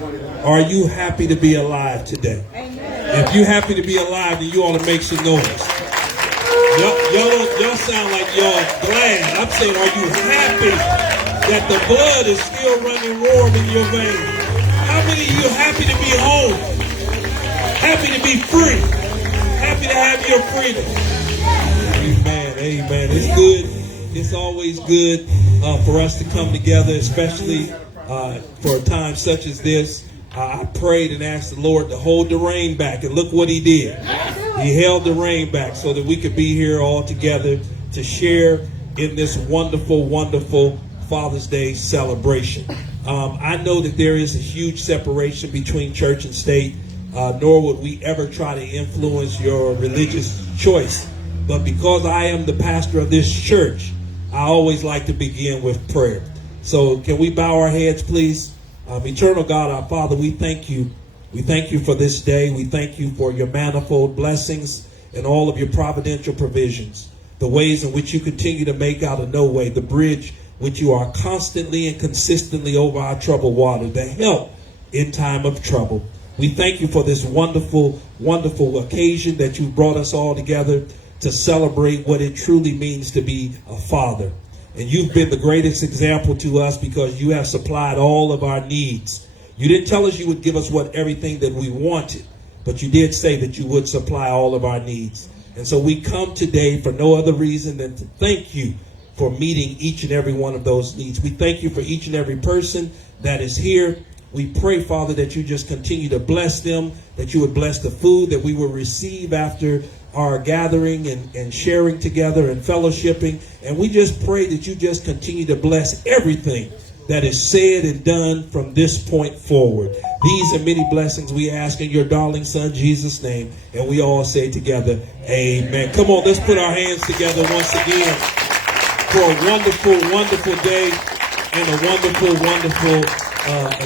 Are you happy to be alive today? If you're happy to be alive, then you ought to make some noise. Y'all sound like y'all glad. I'm saying, are you happy that the blood is still running warm in your veins? How many of you are happy to be home? Happy to be free? Happy to have your freedom? Amen, amen. It's good. It's always good for us to come together, especially for a time such as this. I prayed and asked the Lord to hold the rain back, and look what he did. He held the rain back so that we could be here all together to share in this wonderful, wonderful Father's Day celebration. I know that there is a huge separation between church and state, nor would we ever try to influence your religious choice. But because I am the pastor of this church, I always like to begin with prayer. So can we bow our heads, please? Eternal God, our Father, we thank you. We thank you for this day. We thank you for your manifold blessings and all of your providential provisions, the ways in which you continue to make out of no way, the bridge which you are constantly and consistently over our troubled water, the help in time of trouble. We thank you for this wonderful, wonderful occasion that you brought us all together to celebrate what it truly means to be a father. And you've been the greatest example to us because you have supplied all of our needs. You didn't tell us you would give us everything that we wanted, but you did say that you would supply all of our needs. And so we come today for no other reason than to thank you for meeting each and every one of those needs. We thank you for each and every person that is here. We pray, Father, that you just continue to bless them, that you would bless the food that we will receive after our gathering and sharing together and fellowshipping. And we just pray that you just continue to bless everything that is said and done from this point forward. These and many blessings we ask in your darling son, Jesus' name. And we all say together, amen. Come on, let's put our hands together once again for a wonderful, wonderful day and a wonderful, wonderful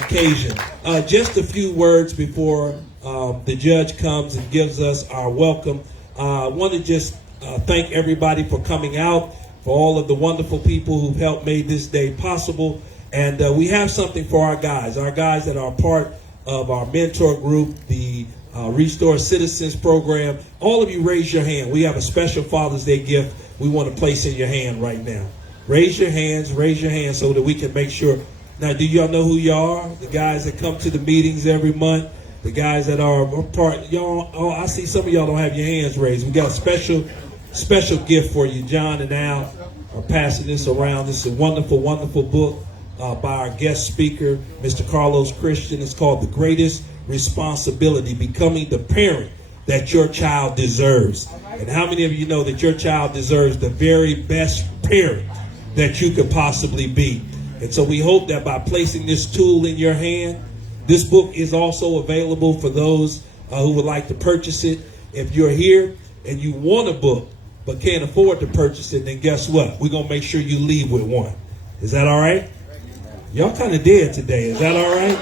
occasion. Just a few words before the judge comes and gives us our welcome. I want to just thank everybody for coming out, for all of the wonderful people who've helped make this day possible. And we have something for our guys that are part of our mentor group, the Restore Citizens program. All of you raise your hand. We have a special Father's Day gift we want to place in your hand right now. Raise your hands so that we can make sure. Now, do y'all know who you are? The guys that come to the meetings every month, the guys that are part, y'all. Oh, I see some of y'all don't have your hands raised. We got a special gift for you. John and Al are passing this around. This is a wonderful, wonderful book by our guest speaker, Mr. M.Christian. It's called The Greatest Responsibility, Becoming the Parent That Your Child Deserves. And how many of you know that your child deserves the very best parent that you could possibly be? And so we hope that by placing this tool in your hand, this book is also available for those who would like to purchase it. If you're here and you want a book but can't afford to purchase it, then guess what? We're going to make sure you leave with one. Is that all right? Y'all kind of dead today. Is that all right?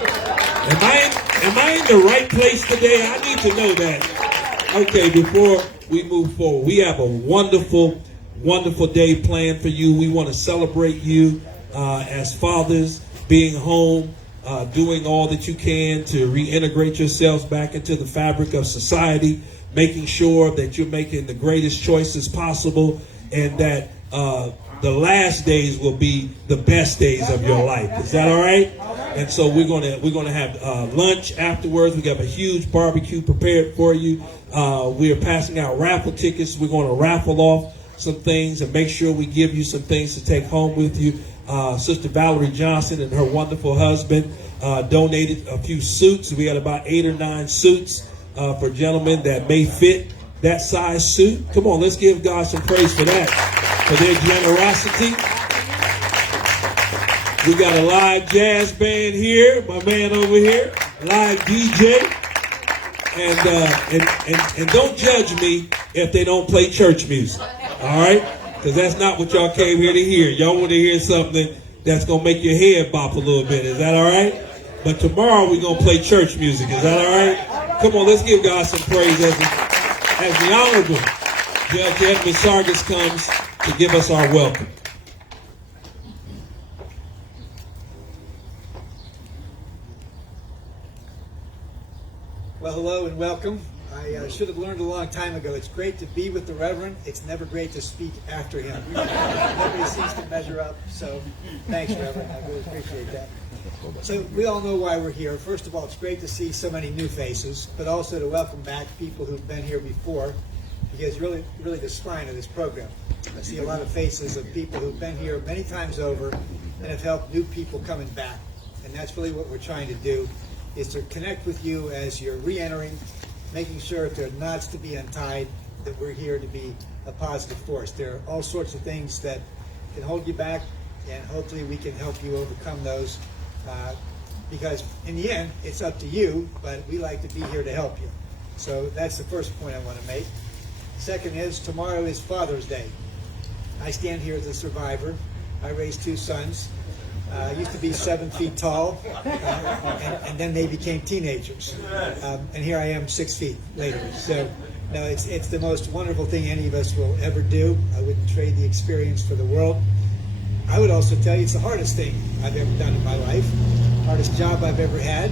Am I in the right place today? I need to know that. Okay, before we move forward, we have a wonderful, wonderful day planned for you. We want to celebrate you as fathers, being home, doing all that you can to reintegrate yourselves back into the fabric of society, making sure that you're making the greatest choices possible, and that the last days will be the best days of your life. Is that all right? And so we're gonna have lunch afterwards. We got a huge barbecue prepared for you. We are passing out raffle tickets. We're going to raffle off some things and make sure we give you some things to take home with you. Sister Valerie Johnson and her wonderful husband donated a few suits. We had about 8 or 9 suits for gentlemen that may fit that size suit. Come on, let's give God some praise for that, for their generosity. We got a live jazz band here, my man over here, live DJ. And don't judge me if they don't play church music, all right? Because that's not what y'all came here to hear. Y'all want to hear something that's going to make your head bop a little bit. Is that all right? But tomorrow we're going to play church music. Is that all right? Come on, let's give God some praise as the Honorable Judge Edmund Sargis comes to give us our welcome. Well, hello and welcome. I should have learned a long time ago. It's great to be with the Reverend. It's never great to speak after him. Nobody seems to measure up. So thanks, Reverend. I really appreciate that. So we all know why we're here. First of all, it's great to see so many new faces, but also to welcome back people who've been here before, because really the spine of this program. I see a lot of faces of people who've been here many times over and have helped new people coming back. And that's really what we're trying to do, is to connect with you as you're re-entering, making sure if there are knots to be untied, that we're here to be a positive force. There are all sorts of things that can hold you back, and hopefully we can help you overcome those, because in the end, it's up to you, but we like to be here to help you. So that's the first point I want to make. Second is, tomorrow is Father's Day. I stand here as a survivor. I raised 2 sons. I used to be 7 feet tall, and then they became teenagers. And here I am 6 feet later. So, no, it's the most wonderful thing any of us will ever do. I wouldn't trade the experience for the world. I would also tell you it's the hardest thing I've ever done in my life, hardest job I've ever had,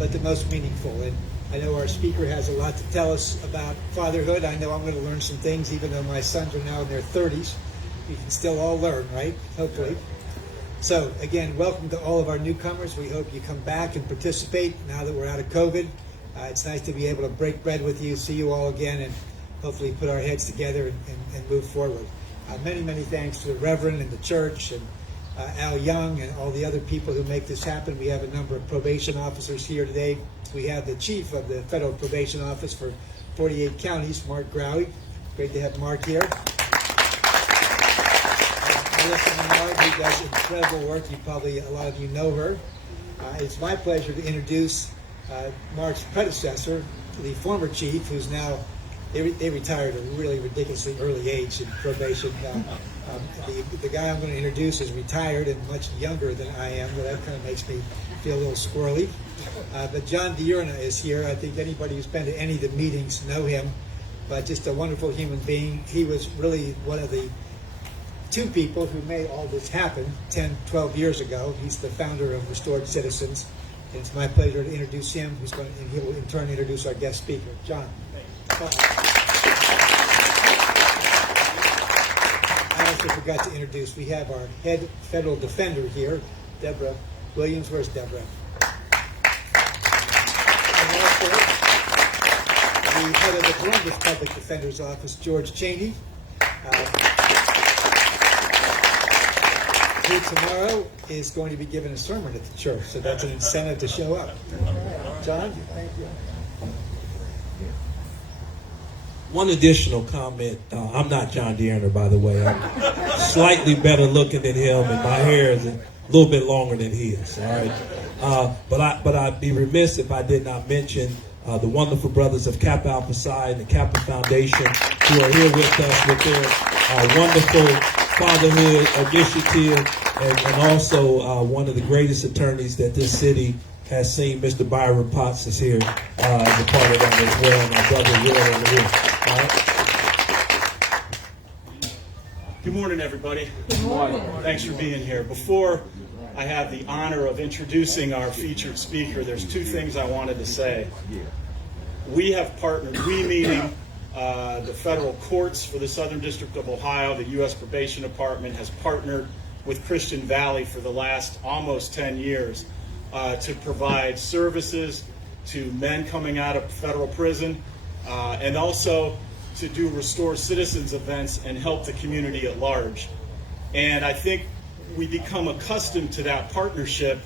but the most meaningful. And I know our speaker has a lot to tell us about fatherhood. I know I'm going to learn some things, even though my sons are now in their 30s. We can still all learn, right? Hopefully. So, again, welcome to all of our newcomers. We hope you come back and participate now that we're out of COVID. It's nice to be able to break bread with you, see you all again, and hopefully put our heads together and move forward. Many thanks to the Reverend and the church and Al Young and all the other people who make this happen. We have a number of probation officers here today. We have the chief of the Federal Probation Office for 48 counties, Mark Growy. Great to have Mark here. Melissa Menard, who does incredible work. A lot of you know her. It's my pleasure to introduce Mark's predecessor, the former chief, who's now, they retired at a really ridiculously early age in probation. The guy I'm going to introduce is retired and much younger than I am, but that kind of makes me feel a little squirrely. But John Diurna is here. I think anybody who's been to any of the meetings know him, but just a wonderful human being. He was really one of the 2 people who made all this happen 10, 12 years ago. He's the founder of Restored Citizens. And it's my pleasure to introduce him, and he will in turn introduce our guest speaker, John. I also forgot to introduce, we have our head federal defender here, Deborah Williams. Where's Deborah? And also, the head of the Columbus Public Defender's Office, George Cheney. Who tomorrow is going to be given a sermon at the church, so that's an incentive to show up. John, thank you. One additional comment. I'm not John Diurna, by the way. I'm slightly better looking than him, and my hair is a little bit longer than his. All right, but I'd be remiss if I did not mention the wonderful brothers of Kappa Alpha Psi and the Kappa Foundation, who are here with us with their wonderful Fatherhood initiative, and also one of the greatest attorneys that this city has seen, Mr. Byron Potts, is here as a part of that as well, and my brother Will over here. Good morning, everybody. Good morning. Thanks for being here. Before I have the honor of introducing our featured speaker, there's 2 things I wanted to say. We have partnered, meaning the federal courts for the Southern District of Ohio, the U.S. Probation Department has partnered with Christian Valley for the last almost 10 years to provide services to men coming out of federal prison and also to do Restore Citizens events and help the community at large. And I think we become accustomed to that partnership,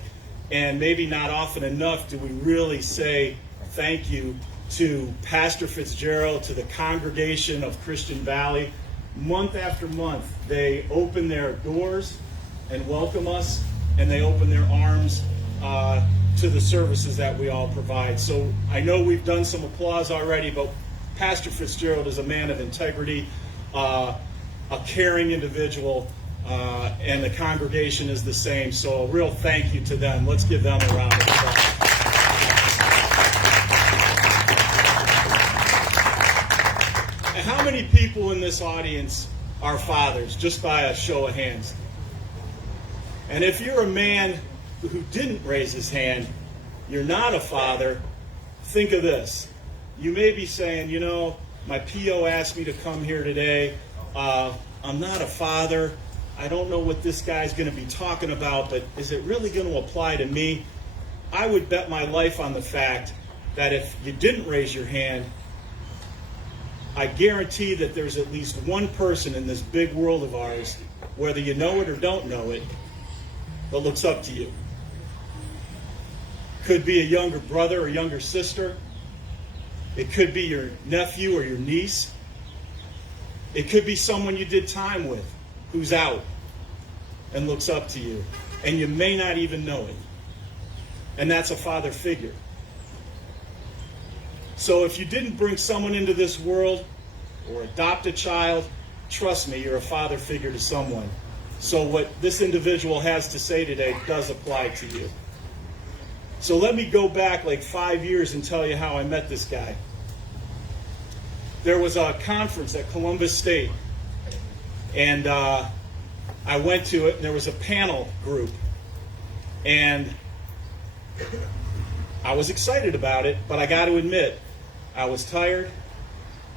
and maybe not often enough do we really say thank you to Pastor Fitzgerald, to the congregation of Christian Valley. Month after month, they open their doors and welcome us, and they open their arms to the services that we all provide. So I know we've done some applause already, but Pastor Fitzgerald is a man of integrity, a caring individual, and the congregation is the same. So a real thank you to them. Let's give them a round of applause. And how many people in this audience are fathers, just by a show of hands? And if you're a man who didn't raise his hand, you're not a father, think of this. You may be saying, you know, my PO asked me to come here today. I'm not a father. I don't know what this guy's going to be talking about, but is it really going to apply to me? I would bet my life on the fact that if you didn't raise your hand, I guarantee that there's at least one person in this big world of ours, whether you know it or don't know it, that looks up to you. Could be a younger brother or younger sister. It could be your nephew or your niece. It could be someone you did time with who's out and looks up to you, and you may not even know it. And that's a father figure. So if you didn't bring someone into this world or adopt a child, trust me, you're a father figure to someone. So what this individual has to say today does apply to you. So let me go back like 5 years and tell you how I met this guy. There was a conference at Columbus State, and I went to it, and there was a panel group, and I was excited about it, but I got to admit, I was tired.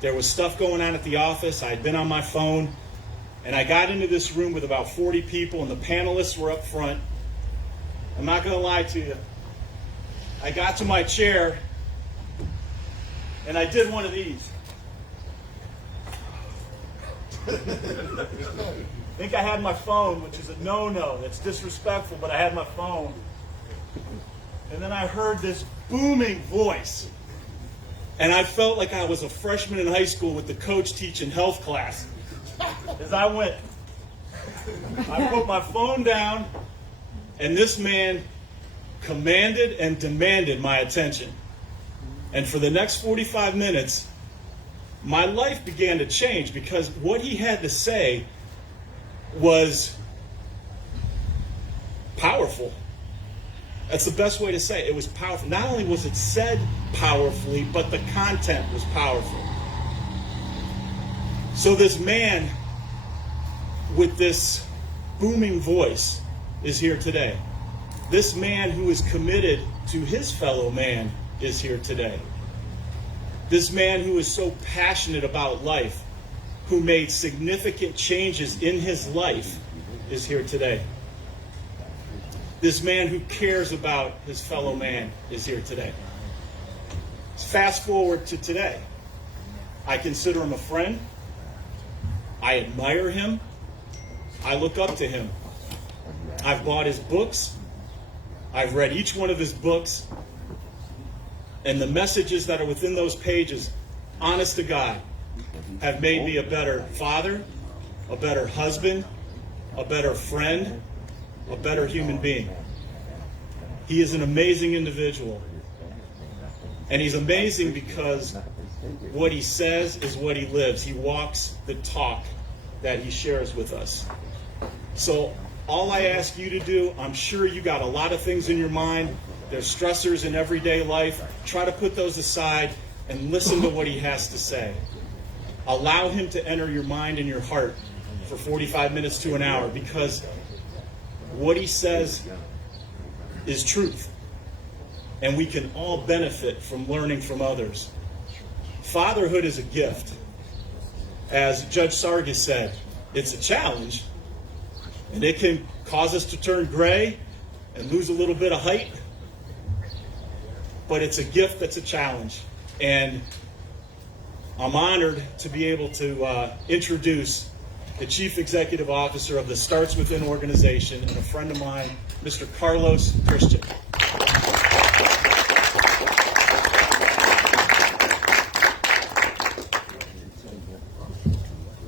There was stuff going on at the office. I had been on my phone, and I got into this room with about 40 people, and the panelists were up front. I'm not going to lie to you. I got to my chair, and I did one of these. I think I had my phone, which is a no-no. That's disrespectful, but I had my phone. And then I heard this booming voice. And I felt like I was a freshman in high school with the coach teaching health class. As I went, I put my phone down, and this man commanded and demanded my attention. And for the next 45 minutes, my life began to change, because what he had to say was powerful. That's the best way to say it. It was powerful. Not only was it said powerfully, but the content was powerful. So this man with this booming voice is here today. This man who is committed to his fellow man is here today. This man who is so passionate about life, who made significant changes in his life, is here today. This man who cares about his fellow man is here today. Fast forward to today. I consider him a friend. I admire him. I look up to him. I've bought his books. I've read each one of his books. And the messages that are within those pages, honest to God, have made me a better father, a better husband, a better friend, a better human being. He is an amazing individual. And he's amazing because what he says is what he lives. He walks the talk that he shares with us. So all I ask you to do, I'm sure you got a lot of things in your mind. There's stressors in everyday life. Try to put those aside and listen to what he has to say. Allow him to enter your mind and your heart for 45 minutes to an hour, because what he says is truth. And we can all benefit from learning from others. Fatherhood is a gift. As Judge Sargis said, it's a challenge, and it can cause us to turn gray and lose a little bit of height. But it's a gift that's a challenge. And I'm honored to be able to introduce the Chief Executive Officer of the Starts Within organization and a friend of mine, Mr. M.Christian.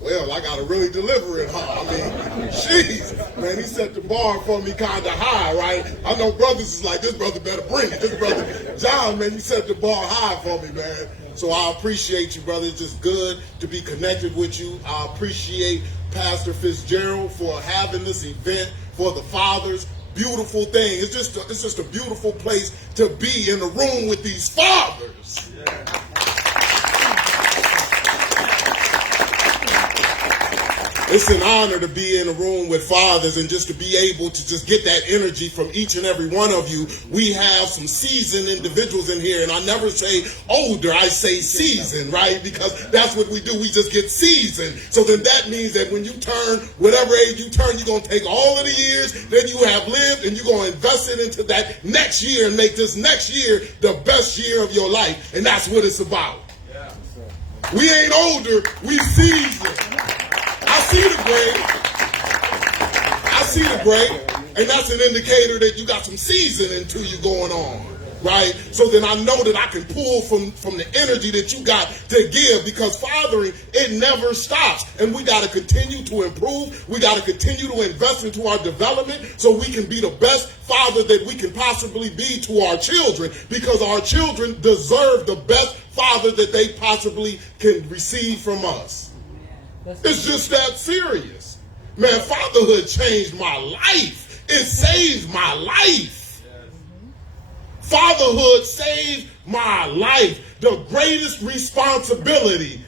Well, I gotta really deliver it, huh? I mean, jeez, man, he set the bar for me kind of high, right? I know brothers is like, this brother better bring it. This brother, John, man, you set the bar high for me, man. So I appreciate you, brother. It's just good to be connected with you. I appreciate Pastor Fitzgerald for having this event for the fathers. Beautiful thing. It's just a beautiful place to be, in the room with these fathers. It's an honor to be in a room with fathers and just to be able to just get that energy from each and every one of you. We have some seasoned individuals in here, and I never say older, I say seasoned, right? Because that's what we do. We just get seasoned. So then that means that when you turn, whatever age you turn, you're going to take all of the years that you have lived and you're going to invest it into that next year and make this next year the best year of your life. And that's what it's about. Yeah. We ain't older, we seasoned. I see the gray. I see the gray. And that's an indicator that you got some seasoning to you going on, right? So then I know that I can pull from the energy that you got to give, because fathering, it never stops. And we got to continue to improve. We got to continue to invest into our development so we can be the best father that we can possibly be to our children, because our children deserve the best father that they possibly can receive from us. It's just that serious. Man, fatherhood changed my life. It saved my life. Fatherhood saved my life. The greatest responsibility.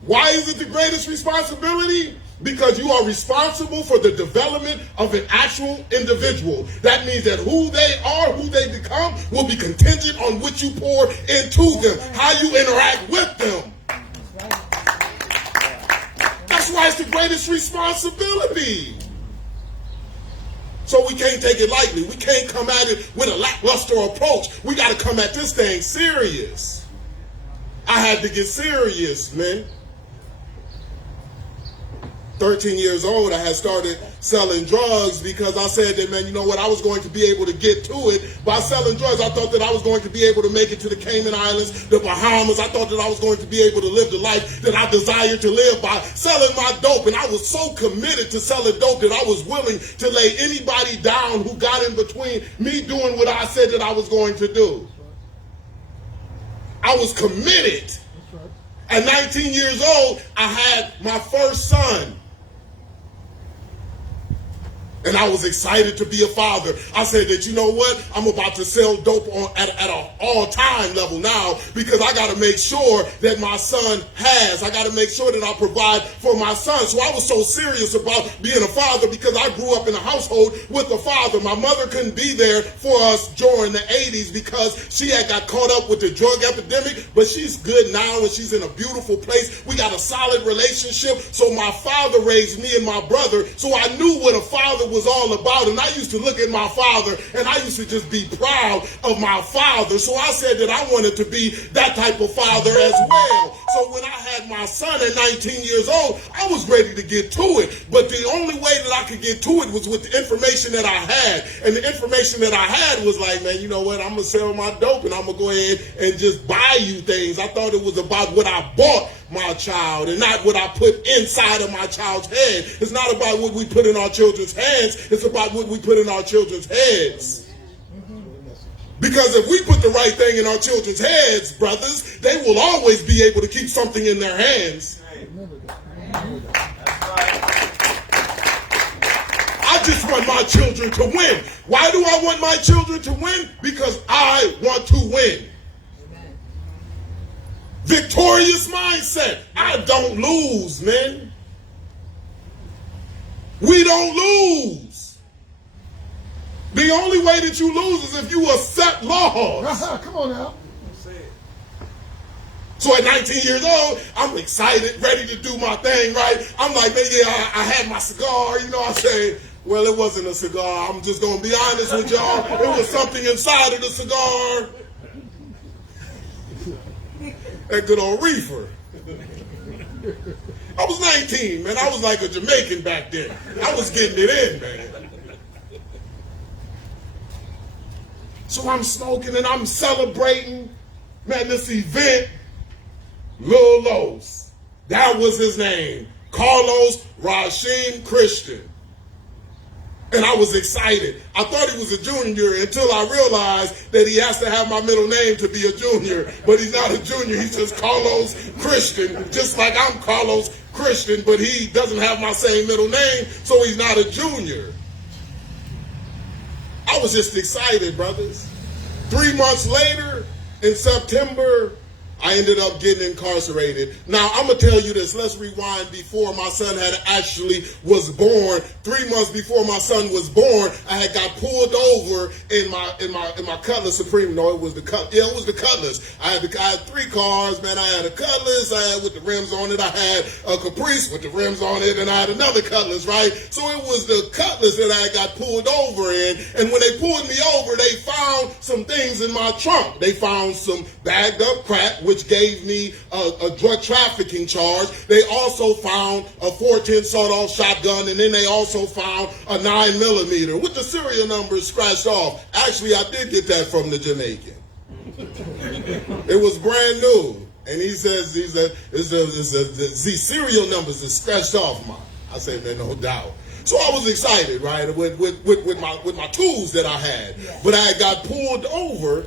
Why is it the greatest responsibility? Because you are responsible for the development of an actual individual. That means that who they are, who they become, will be contingent on what you pour into them, how you interact with them. That's why it's the greatest responsibility. So we can't take it lightly. We can't come at it with a lackluster approach. We got to come at this thing serious. I had to get serious, man. 13 years old, I had started selling drugs because I said that, man, you know what, I was going to be able to get to it. By selling drugs, I thought that I was going to be able to make it to the Cayman Islands, the Bahamas. I thought that I was going to be able to live the life that I desired to live by selling my dope. And I was so committed to selling dope that I was willing to lay anybody down who got in between me doing what I said that I was going to do. I was committed. At 19 years old, I had my first son. And I was excited to be a father. I said that, you know what? I'm about to sell dope at an all-time level now, because I got to make sure that my son I got to make sure that I provide for my son. So I was so serious about being a father because I grew up in a household with a father. My mother couldn't be there for us during the 80s because she had got caught up with the drug epidemic, but she's good now and she's in a beautiful place. We got a solid relationship. So my father raised me and my brother, so I knew what a father was all about. And I used to look at my father and I used to just be proud of my father. So I said that I wanted to be that type of father as well. So when I had my son at 19 years old, I was ready to get to it. But the only way that I could get to it was with the information that I had. And the information that I had was like, man, you know what? I'm going to sell my dope and I'm going to go ahead and just buy you things. I thought it was about what I bought my child and not what I put inside of my child's head. It's not about what we put in our children's hands. It's about what we put in our children's heads. Because if we put the right thing in our children's heads, brothers, they will always be able to keep something in their hands. I just want my children to win. Why do I want my children to win? Because I want to win. Victorious mindset. I don't lose, man. We don't lose. The only way that you lose is if you accept laws. Come on now. So at 19 years old, I'm excited, ready to do my thing, right? I'm like, man, yeah, I had my cigar, you know, I say, well, it wasn't a cigar. I'm just going to be honest with y'all. It was something inside of the cigar. That good old reefer. I was 19, man. I was like a Jamaican back then. I was getting it in, man. So I'm smoking and I'm celebrating, man, this event. Lil Los. That was his name. Carlos Rasheem Christian. And I was excited. I thought he was a junior until I realized that he has to have my middle name to be a junior. But he's not a junior. He's just Carlos Christian. Just like I'm Carlos Christian, but he doesn't have my same middle name, so he's not a junior. I was just excited, brothers. 3 months later, in September I ended up getting incarcerated. Now, I'm going to tell you this. Let's rewind before my son had actually was born. 3 months before my son was born, I had got pulled over in my Cutlass Supreme. No, it was the Cutlass. Yeah, it was the Cutlass. I had 3 cars, man. I had a Cutlass. I had with the rims on it. I had a Caprice with the rims on it, and I had another Cutlass, right? So it was the Cutlass that I got pulled over in. And when they pulled me over, they found some things in my trunk. They found some bagged up crack, which gave me a drug trafficking charge. They also found a 410 sawed-off shotgun, and then they also found a 9mm with the serial numbers scratched off. Actually, I did get that from the Jamaican. It was brand new, and he says the serial numbers are scratched off, man. I said, man, no doubt. So I was excited, right, with my tools that I had, but I got pulled over.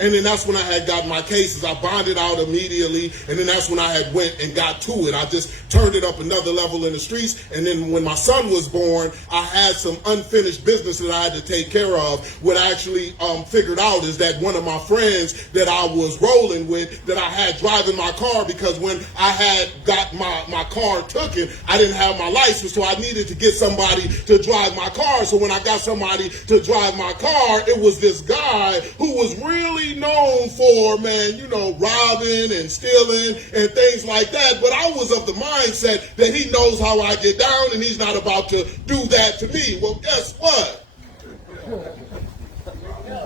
And then that's when I had got my cases. I bonded out immediately, and then that's when I had went and got to it. I just turned it up another level in the streets, and then when my son was born, I had some unfinished business that I had to take care of. What I actually figured out is that one of my friends that I was rolling with, that I had driving my car, because when I had got my car taken, I didn't have my license, so I needed to get somebody to drive my car. So when I got somebody to drive my car, it was this guy who was really known for, man, you know, robbing and stealing and things like that. But I was of the mindset that he knows how I get down and he's not about to do that to me. Well, guess what?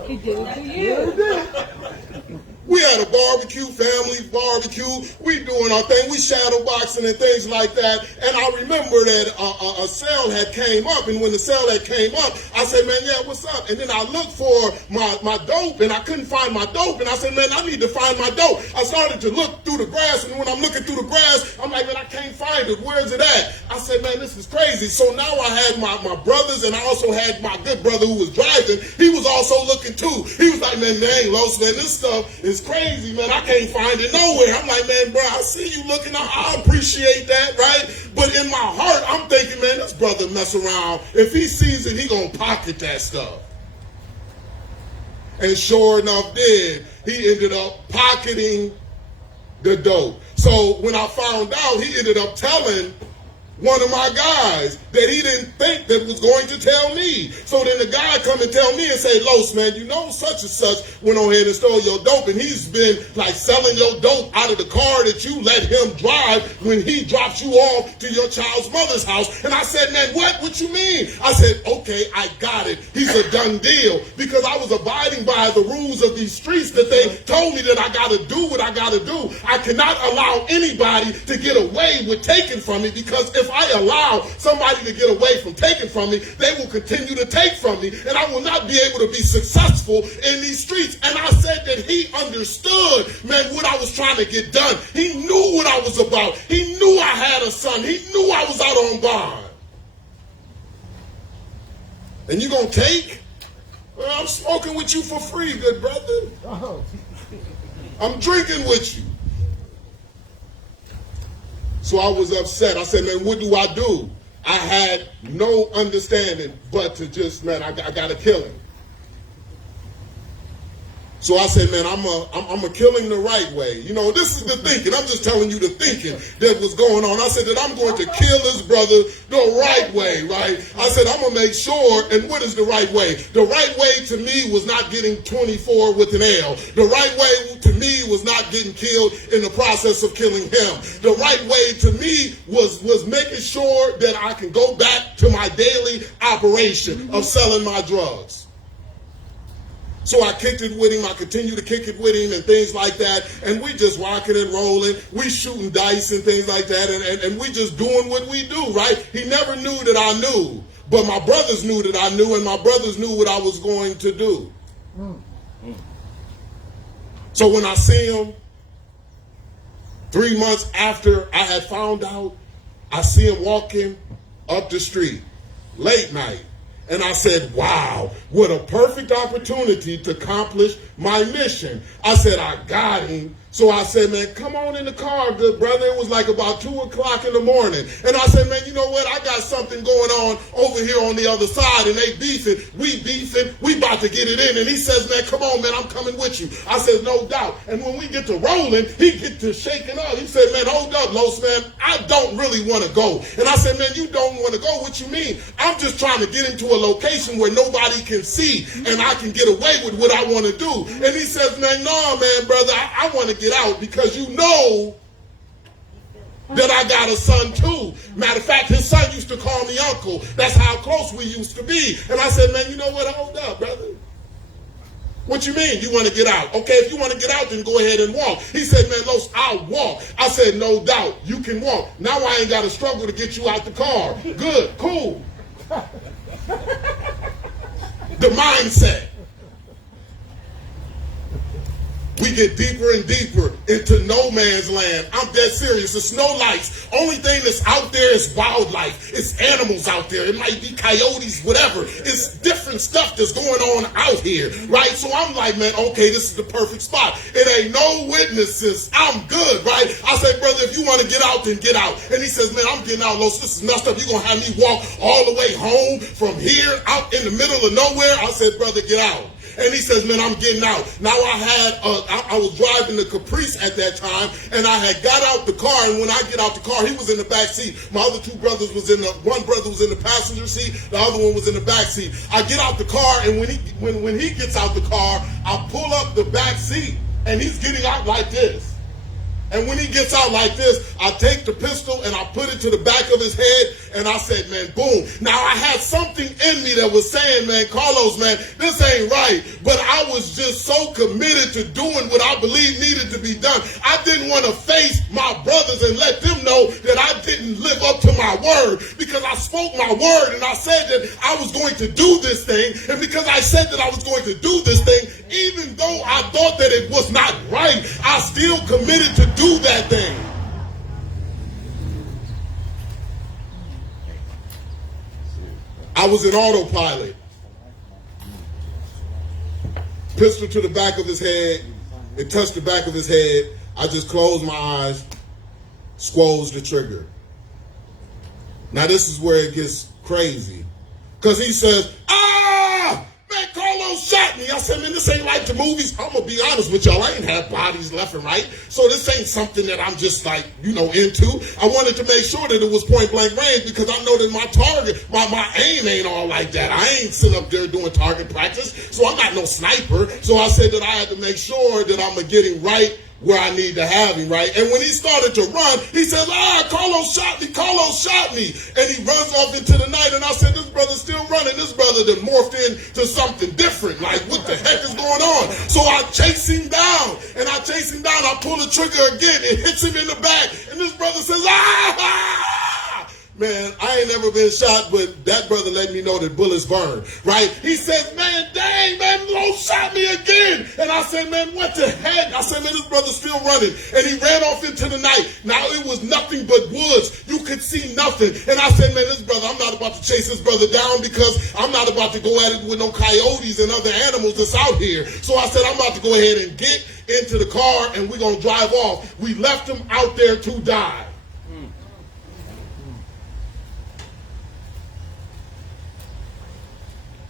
He did it to you. We had a barbecue, family barbecue. We doing our thing. We shadow boxing and things like that. And I remember that a cell had came up. And when the cell had came up, I said, man, yeah, what's up? And then I looked for my dope, and I couldn't find my dope. And I said, man, I need to find my dope. I started to look through the grass. And when I'm looking through the grass, I'm like, man, I can't find it. Where's it at? I said, man, this is crazy. So now I had my brothers, and I also had my good brother who was driving. He was also looking too. He was like, man, dang, Los, man, this stuff is crazy, man. I can't find it nowhere. I'm like, man, bro, I see you looking. I appreciate that, right? But in my heart, I'm thinking, man, this brother mess around. If he sees it, he gonna pocket that stuff. And sure enough, he ended up pocketing the dope. So when I found out, he ended up telling one of my guys that he didn't think that was going to tell me. So then the guy come and tell me and say, Los, man, you know such and such went on here and stole your dope, and he's been like selling your dope out of the car that you let him drive when he drops you off to your child's mother's house. And I said, man, what you mean? I said, okay, I got it. He's a done deal, because I was abiding by the rules of these streets that they told me that I got to do what I got to do. I cannot allow anybody to get away with taking from me, because if I allow somebody to get away from taking from me, they will continue to take from me, and I will not be able to be successful in these streets. And I said that he understood, man, what I was trying to get done. He knew what I was about. He knew I had a son. He knew I was out on bond. And you gonna take? Well, I'm smoking with you for free, good brother. I'm drinking with you. So I was upset. I said, man, what do I do? I had no understanding but to just, man, I got to kill him. So I said, man, I'm a kill him the right way. You know, this is the thinking. I'm just telling you the thinking that was going on. I said that I'm going to kill his brother the right way, right? I said, I'm going to make sure, and what is the right way? The right way to me was not getting 24 with an L. The right way to me was not getting killed in the process of killing him. The right way to me was making sure that I can go back to my daily operation of selling my drugs. So I kicked it with him. I continued to kick it with him and things like that. And we just rocking and rolling. We shooting dice and things like that. And we just doing what we do, right? He never knew that I knew. But my brothers knew that I knew, and my brothers knew what I was going to do. So when I see him, 3 months after I had found out, I see him walking up the street, late night. And I said, wow, what a perfect opportunity to accomplish my mission. I said, I got him, So I said, man, come on in the car, good brother. It was like about 2 o'clock in the morning. And I said, man, you know what? I got something going on over here on the other side, and they beefing. We beefing. We about to get it in. And he says, man, come on, man, I'm coming with you. I said, no doubt. And when we get to rolling, he get to shaking up. He said, man, hold up, Los, man. I don't really want to go. And I said, man, you don't want to go? What you mean? I'm just trying to get into a location where nobody can see, and I can get away with what I want to do. And he says, man, no, man, brother, I want to get out because you know that I got a son too. Matter of fact, his son used to call me uncle. That's how close we used to be. And I said, man, you know what? Hold up, brother. What you mean? You want to get out? Okay, if you want to get out, then go ahead and walk. He said, man, Los, I'll walk. I said, no doubt. You can walk. Now I ain't got to struggle to get you out the car. Good, cool. The mindset. We get deeper and deeper into no man's land. I'm dead serious. It's no lights. Only thing that's out there is wildlife. It's animals out there. It might be coyotes, whatever. It's different stuff that's going on out here, right? So I'm like, man, okay, this is the perfect spot. It ain't no witnesses. I'm good, right? I say, brother, if you want to get out, then get out. And he says, man, I'm getting out, Los. This is messed up. You're going to have me walk all the way home from here out in the middle of nowhere? I said, brother, get out. And he says, man, I'm getting out. Now I was driving the Caprice at that time, and I had got out the car, and when I get out the car, he was in the back seat. My other two brothers one brother was in the passenger seat, the other one was in the back seat. I get out the car, and when he gets out the car, I pull up the back seat, and he's getting out like this. And when he gets out like this, I take the pistol and I put it to the back of his head, and I said, man, boom. Now I had something in me that was saying, man, Carlos, man, this ain't right. But I was just so committed to doing what I believe needed to be done. I didn't want to face my brothers and let them know that I didn't live up to my word, because I spoke my word and I said that I was going to do this thing. And because I said that I was going to do this thing, even though I thought that it was not right, I still committed to do that thing. I was in autopilot. Pistol to the back of his head. It touched the back of his head. I just closed my eyes, squoze the trigger. Now this is where it gets crazy. Because he says, man, Carlos shot me. I said, man, this ain't like the movies. I'm going to be honest with y'all. I ain't had bodies left and right. So this ain't something that I'm just like, into. I wanted to make sure that it was point blank range, because I know that my target, my aim ain't all like that. I ain't sitting up there doing target practice. So I'm not no sniper. So I said that I had to make sure that I'm getting right where I need to have him, right? And when he started to run, he says, Carlos shot me. And he runs off into the night. And I said, this brother's still running. This brother that morphed into something different. Like, what the heck is going on? So I chase him down. And I pull the trigger again. It hits him in the back. And this brother says, Man, I ain't never been shot, but that brother let me know that bullets burn, right? He says, man, dang, man, Lo shot me again. And I said, man, what the heck? I said, man, this brother's still running. And he ran off into the night. Now, it was nothing but woods. You could see nothing. And I said, man, this brother, I'm not about to chase this brother down, because I'm not about to go at it with no coyotes and other animals that's out here. So I said, I'm about to go ahead and get into the car, and we're going to drive off. We left him out there to die.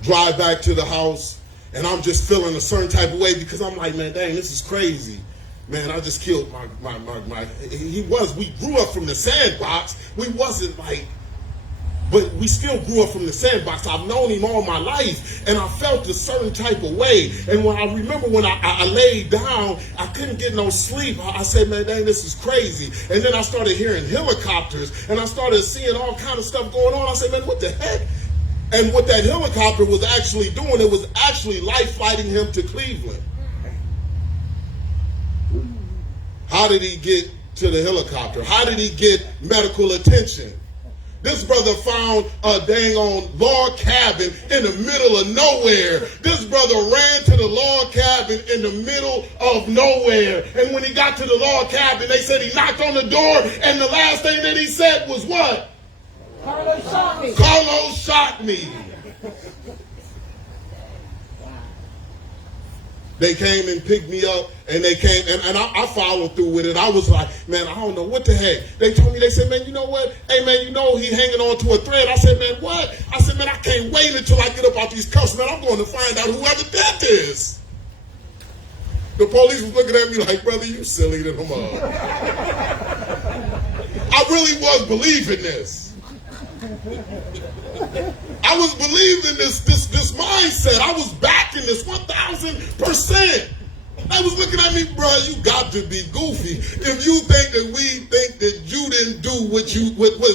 Drive back to the house, and I'm just feeling a certain type of way, because I'm like, man, dang, this is crazy. Man, I just killed we grew up from the sandbox. We wasn't like, but we still grew up from the sandbox. I've known him all my life, and I felt a certain type of way. And when I remember when I laid down, I couldn't get no sleep. I said, man, dang, this is crazy. And then I started hearing helicopters, and I started seeing all kind of stuff going on. I said, man, what the heck? And what that helicopter was actually doing, it was actually life flighting him to Cleveland. How did he get to the helicopter? How did he get medical attention? This brother found a dang on log cabin in the middle of nowhere. This brother ran to the log cabin in the middle of nowhere. And when he got to the log cabin, they said he knocked on the door, and the last thing that he said was what? Carlos shot me. Carlos shot me. They came and picked me up, and they came, and I followed through with it. I was like, man, I don't know what the heck. They told me, they said, man, you know what? Hey, man, you know he hanging on to a thread. I said, man, what? I said, man, I can't wait until I get up out these cuffs, man. I'm going to find out whoever did this. The police was looking at me like, brother, you silly to them all. I really was believing this. I was believing this mindset. I was backing this 1,000%. I was looking at me, bro, you got to be goofy. If you think that we think that you didn't do what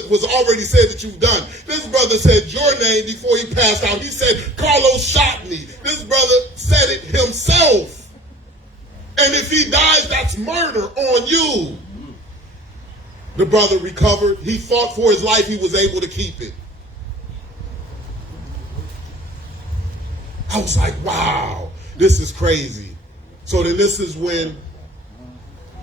was already said that you've done. This brother said your name before he passed out. He said, Carlos shot me. This brother said it himself. And if he dies, that's murder on you. The brother recovered. He fought for his life. He was able to keep it. I was like, wow, this is crazy. So then this is when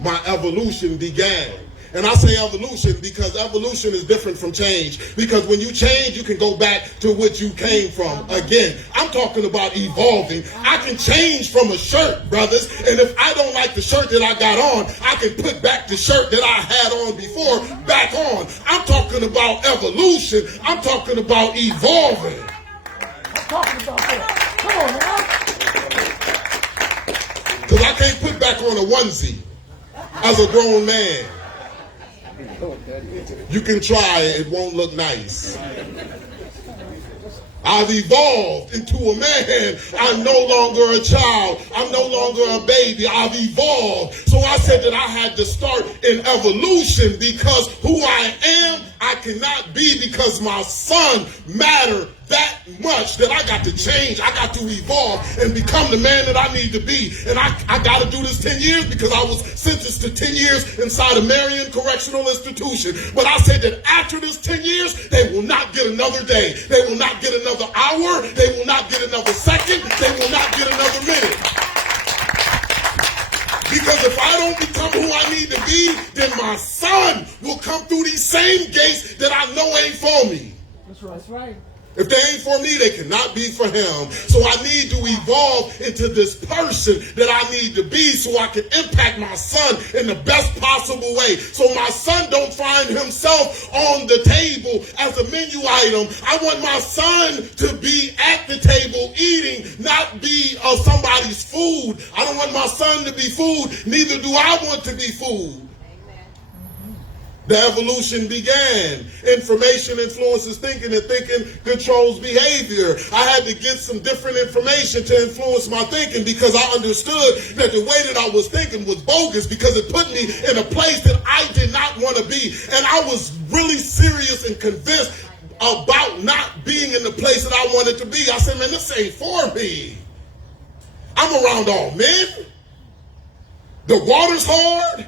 my evolution began. And I say evolution because evolution is different from change. Because when you change, you can go back to what you came from again. I'm talking about evolving. I can change from a shirt, brothers. And if I don't like the shirt that I got on, I can put back the shirt that I had on before back on. I'm talking about evolution. I'm talking about evolving. I'm talking about that. Come on, man. Because I can't put back on a onesie as a grown man. You can try it won't look nice. I've evolved into a man. I'm no longer a child. I'm no longer a baby. I've evolved. So I said that I had to start in evolution because who I am, I cannot be because my son mattered that much that I got to change. I got to evolve and become the man that I need to be. And I got to do this 10 years because I was sentenced to 10 years inside a Marion Correctional Institution. But I said that after this 10 years, they will not get another day. They will not get another hour. They will not get another second. They will not get another minute. Because if I don't become who I need to be, then my son will come through these same gates that I know ain't for me. That's right. That's right. If they ain't for me, they cannot be for him. So I need to evolve into this person that I need to be so I can impact my son in the best possible way. So my son don't find himself on the table as a menu item. I want my son to be at the table eating, not be somebody's food. I don't want my son to be food. Neither do I want to be food. The evolution began. Information influences thinking, and thinking controls behavior. I had to get some different information to influence my thinking because I understood that the way that I was thinking was bogus because it put me in a place that I did not want to be. And I was really serious and convinced about not being in the place that I wanted to be. I said, man, this ain't for me. I'm around all men. The water's hard.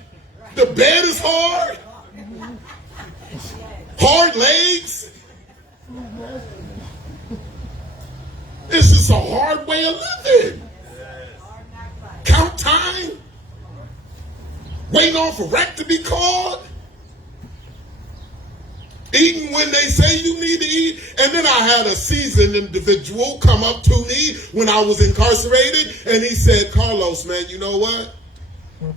The bed is hard. Hard legs. This is a hard way of living. Count time. Waiting on for rec to be called. Eating when they say you need to eat. And then I had a seasoned individual come up to me when I was incarcerated. And he said, Carlos, man, you know what?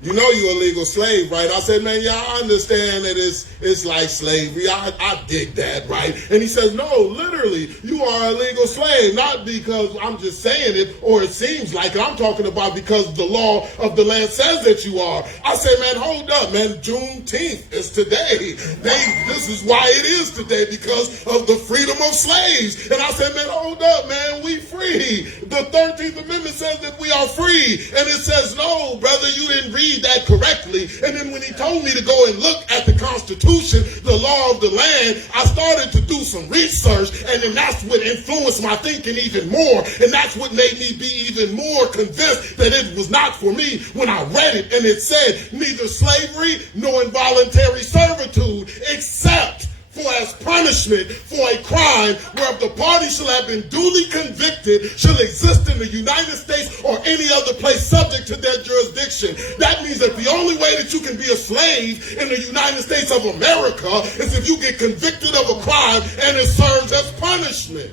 You know you're a legal slave, right? I said, man, yeah, I understand that it's like slavery. I dig that, right? And he says, no, literally, you are a legal slave, not because I'm just saying it or it seems like it. I'm talking about because the law of the land says that you are. I said, man, hold up, man. Juneteenth is today. This is why it is today, because of the freedom of slaves. And I said, man, hold up, man, we free. The 13th Amendment says that we are free. And it says, no, brother, you didn't read that correctly. And then when he told me to go and look at the Constitution, the law of the land, I started to do some research, and then that's what influenced my thinking even more. And that's what made me be even more convinced that it was not for me when I read it. And it said, neither slavery nor involuntary servitude, except for as punishment for a crime whereof the party shall have been duly convicted shall exist in the United States or any other place subject to their jurisdiction. That means that the only way that you can be a slave in the United States of America is if you get convicted of a crime and it serves as punishment.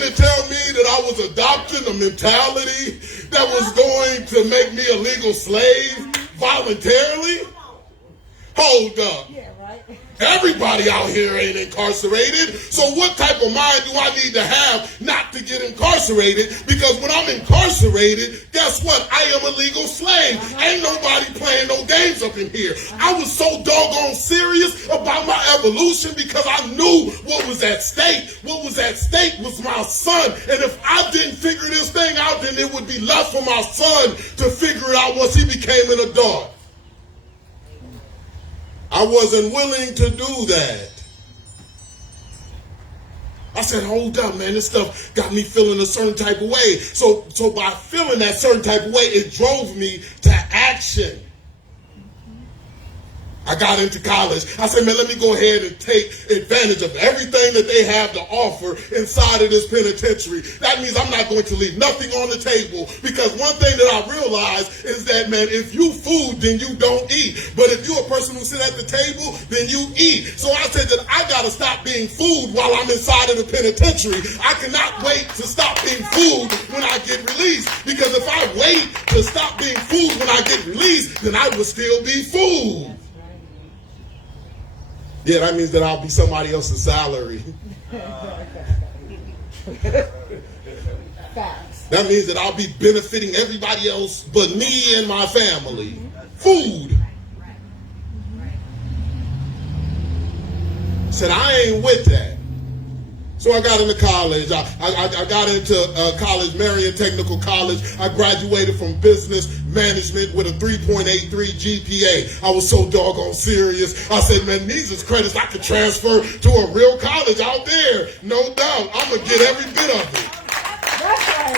mean to tell me that I was adopting a mentality that was going to make me a legal slave voluntarily? Hold up. Yeah, right. Everybody out here ain't incarcerated. So what type of mind do I need to have not to get incarcerated? Because when I'm incarcerated, guess what? I am a legal slave. Ain't nobody playing no games up in here. I was so doggone serious about my evolution because I knew what was at stake. What was at stake was my son. And if I didn't figure this thing out, then it would be left for my son to figure it out once he became an adult. I wasn't willing to do that. I said, hold up, man, this stuff got me feeling a certain type of way. So by feeling that certain type of way, it drove me to action. I got into college. I said, man, let me go ahead and take advantage of everything that they have to offer inside of this penitentiary. That means I'm not going to leave nothing on the table, because one thing that I realized is that, man, if you food, then you don't eat. But if you're a person who sit at the table, then you eat. So I said that I got to stop being food while I'm inside of the penitentiary. I cannot wait to stop being food when I get released, because if I wait to stop being food when I get released, then I will still be food. Yeah, that means that I'll be somebody else's salary. Facts. That means that I'll be benefiting everybody else but me and my family. Food. Said, I ain't with that. So I got into college. I got into college, Marion Technical College. I graduated from business management with a 3.83 GPA. I was so doggone serious. I said, man, these is credits I could transfer to a real college out there. No doubt. I'm going to get every bit of it. That's right.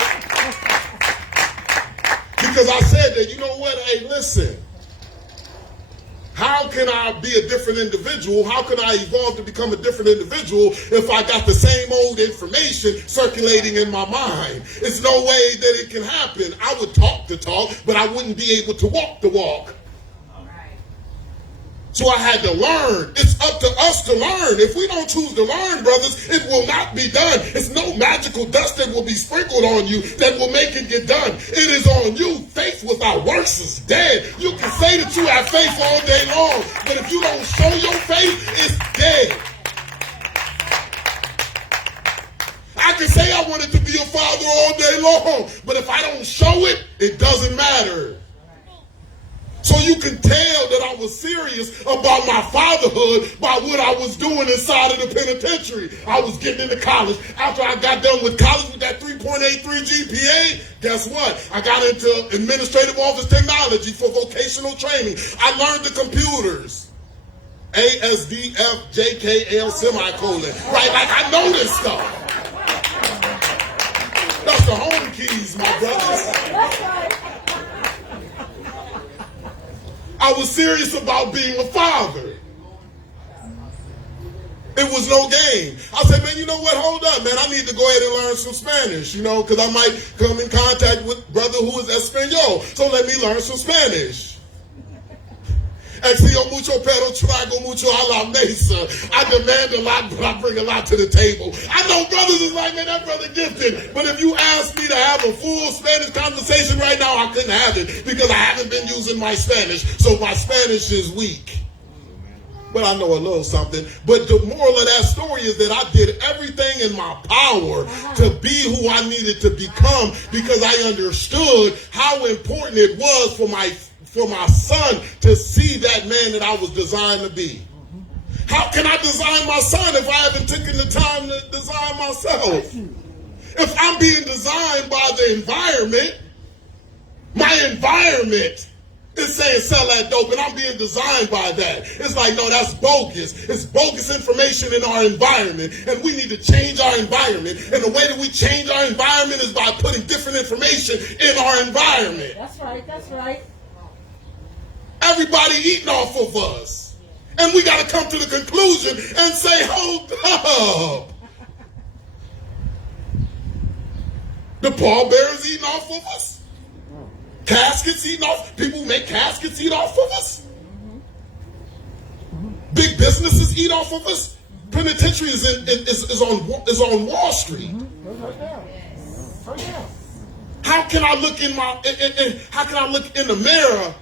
Because I said that, you know what? Hey, listen. How can I be a different individual? How can I evolve to become a different individual if I got the same old information circulating in my mind? It's no way that it can happen. I would talk the talk, but I wouldn't be able to walk the walk. So I had to learn. It's up to us to learn. If we don't choose to learn, brothers, it will not be done. It's no magical dust that will be sprinkled on you that will make it get done. It is on you. Faith without works is dead. You can say that you have faith all day long, but if you don't show your faith, it's dead. I can say I wanted to be a father all day long, but if I don't show it, it doesn't matter. So you can tell that I was serious about my fatherhood by what I was doing inside of the penitentiary. I was getting into college. After I got done with college with that 3.83 GPA, guess what? I got into administrative office technology for vocational training. I learned the computers. ASDFJKL semicolon. Right? Like, I know this stuff. That's the home keys, my brothers. That's right. I was serious about being a father. It was no game. I said, man, you know what? Hold up, man. I need to go ahead and learn some Spanish, because I might come in contact with brother who is Espanol. So let me learn some Spanish. Exio mucho, pero traigo mucho a la mesa. I demand a lot, but I bring a lot to the table. I know brothers is like, man, that brother gifted. But if you ask me to have a full Spanish conversation right now, I couldn't have it because I haven't been using my Spanish. So my Spanish is weak. But I know a little something. But the moral of that story is that I did everything in my power to be who I needed to become, because I understood how important it was for my son to see that man that I was designed to be. How can I design my son if I haven't taken the time to design myself? If I'm being designed by the environment, my environment is saying sell that dope, and I'm being designed by that. It's like, no, that's bogus. It's bogus information in our environment, and we need to change our environment. And the way that we change our environment is by putting different information in our environment. That's right. That's right. Everybody eating off of us. And we got to come to the conclusion and say, hold up. The pallbearers eating off of us. Caskets eating off. People who make caskets eat off of us. Big businesses eat off of us. Penitentiary is on Wall Street. How can I look in the mirror?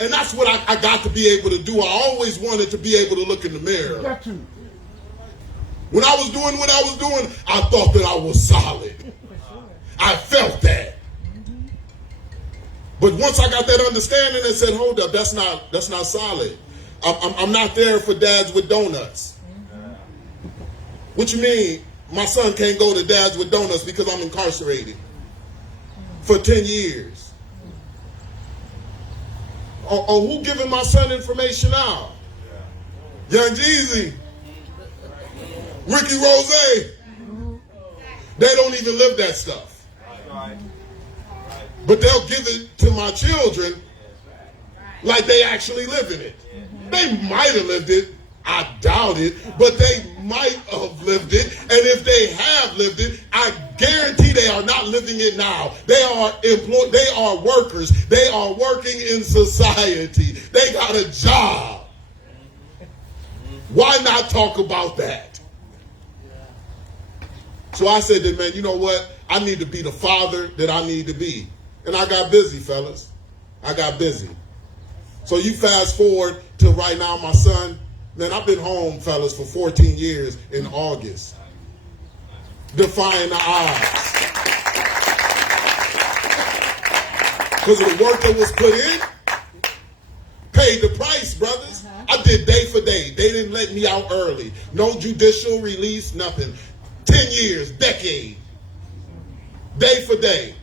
And that's what I got to be able to do. I always wanted to be able to look in the mirror. When I was doing what I was doing, I thought that I was solid. I felt that. But once I got that understanding and said, hold up, that's not solid. I'm not there for dads with donuts. What you mean? My son can't go to dads with donuts because I'm incarcerated for 10 years. Or who giving my son information out? Young Jeezy, Ricky Rose. They don't even live that stuff. But they'll give it to my children like they actually live in it. They might have lived it. I doubt it, but they might have lived it. And if they have lived it, I guarantee they are not living it now. They are employed. They are workers. They are working in society. They got a job. Why not talk about that? So I said that, man, you know what? I need to be the father that I need to be. And I got busy, fellas. I got busy. So you fast forward to right now, my son, man, I've been home, fellas, for 14 years in August. Defying the odds. Because of the work that was put in, paid the price, brothers. I did day for day. They didn't let me out early. No judicial release, nothing. 10 years, decade. Day for day.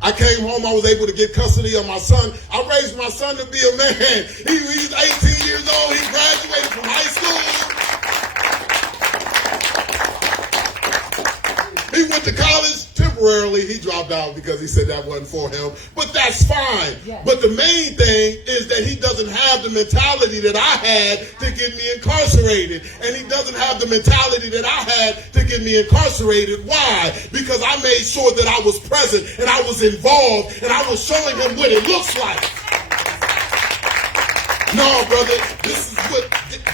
I came home, I was able to get custody of my son. I raised my son to be a man. He's 18 years old. He graduated from high school. He went to college temporarily. He dropped out because he said that wasn't for him. But that's fine. Yes. But the main thing is that he doesn't have the mentality that I had to get me incarcerated. And he doesn't have the mentality that I had to get me incarcerated. Why? Because I made sure that I was present and I was involved and I was showing him what it looks like. No, brother, this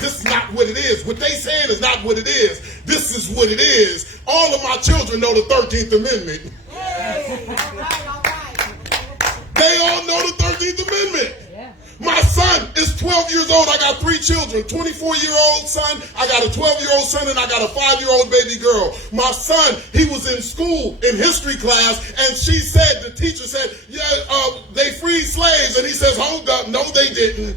is not what it is. What they saying is not what it is. This is what it is. All of my children know the 13th Amendment. They all know the 13th Amendment. My son is 12 years old. I got 3 children, 24-year-old son. I got a 12-year-old son, and I got a 5-year-old baby girl. My son, he was in school in history class, and the teacher said, yeah, they freed slaves. And he says, hold up, no, they didn't.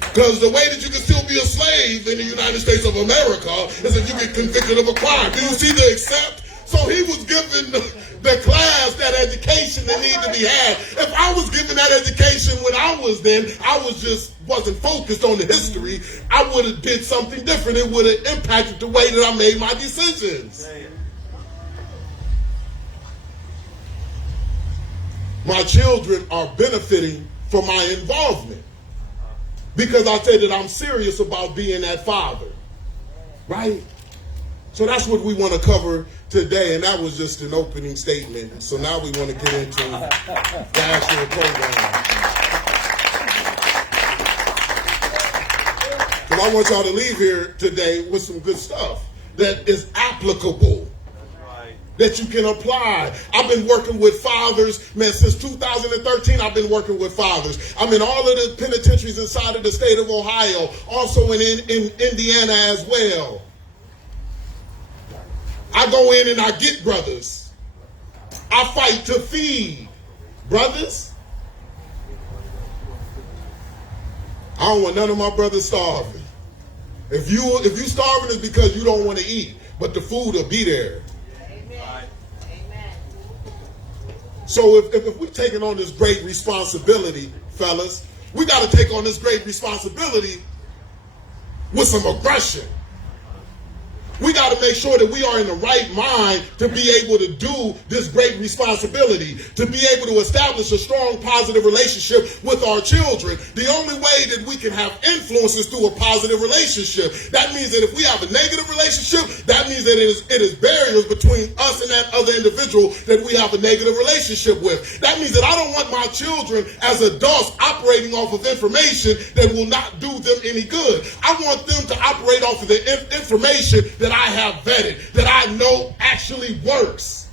Because the way that you can still be a slave in the United States of America is if you get convicted of a crime. Do you see the except? So he was given the class, that education that needed to be had. If I was given that education when I was then, I wasn't focused on the history, I would have did something different. It would have impacted the way that I made my decisions. My children are benefiting from my involvement because I said that I'm serious about being that father, right? So that's what we want to cover today, and that was just an opening statement. So now we want to get into the actual program. Because I want y'all to leave here today with some good stuff that is applicable, that you can apply. I've been working with fathers, man, since 2013. I've been working with fathers. I'm in all of the penitentiaries inside of the state of Ohio, also in Indiana as well. I go in and I get brothers. I fight to feed brothers. I don't want none of my brothers starving. If you starving, it's because you don't want to eat, but the food will be there. Amen. Amen. So if we're taking on this great responsibility, fellas, we got to take on this great responsibility with some aggression. We got to make sure that we are in the right mind to be able to do this great responsibility, to be able to establish a strong, positive relationship with our children. The only way that we can have influence is through a positive relationship. That means that if we have a negative relationship, that means that it is barriers between us and that other individual that we have a negative relationship with. That means that I don't want my children as adults operating off of information that will not do them any good. I want them to operate off of the information that I have vetted, that I know actually works.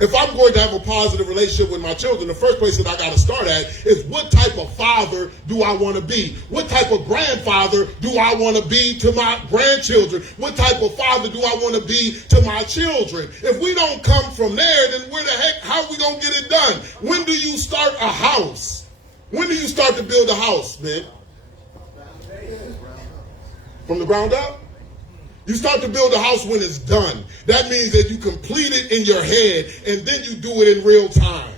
If I'm going to have a positive relationship with my children, the first place that I got to start at is what type of father do I want to be? What type of grandfather do I want to be to my grandchildren? What type of father do I want to be to my children? If we don't come from there, then where the heck, how are we going to get it done? When do you start a house? When do you start to build a house, man? From the ground up? You start to build a house when it's done. That means that you complete it in your head and then you do it in real time.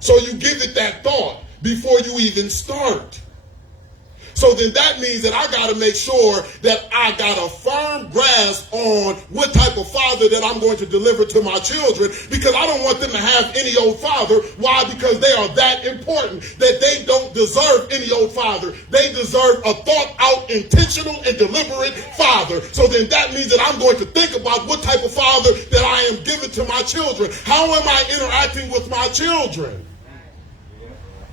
So you give it that thought before you even start. So then that means that I got to make sure that I got a firm grasp on what type of father that I'm going to deliver to my children, because I don't want them to have any old father. Why? Because they are that important that they don't deserve any old father. They deserve a thought out, intentional, and deliberate father. So then that means that I'm going to think about what type of father that I am giving to my children. How am I interacting with my children?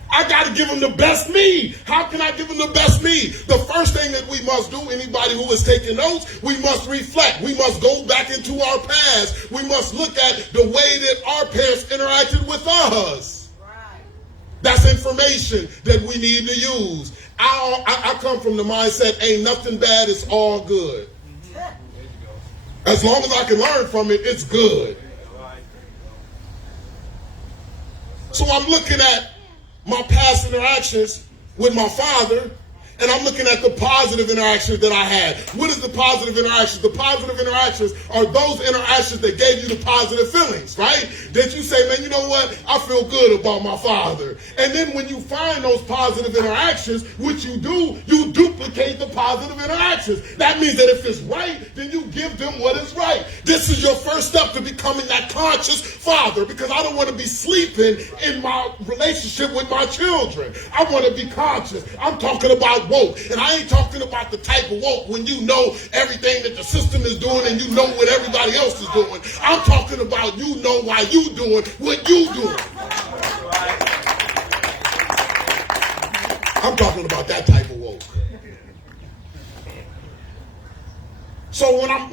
I got to give them the best me. How can I give them the best me? The first thing that we must do, anybody who is taking notes, we must reflect. We must go back into our past. We must look at the way that our parents interacted with us. That's information that we need to use. I come from the mindset, ain't nothing bad, it's all good. As long as I can learn from it, it's good. So I'm looking at my past interactions with my father, and I'm looking at the positive interactions that I had. What is the positive interactions? The positive interactions are those interactions that gave you the positive feelings, right? That you say, man, you know what? I feel good about my father. And then when you find those positive interactions, what you do, you duplicate the positive interactions. That means that if it's right, then you give them what is right. This is your first step to becoming that conscious father, because I don't want to be sleeping in my relationship with my children. I want to be conscious. I'm talking about woke. And I ain't talking about the type of woke when you know everything that the system is doing and you know what everybody else is doing. I'm talking about you know why you doing what you doing. I'm talking about that type of woke. So when I'm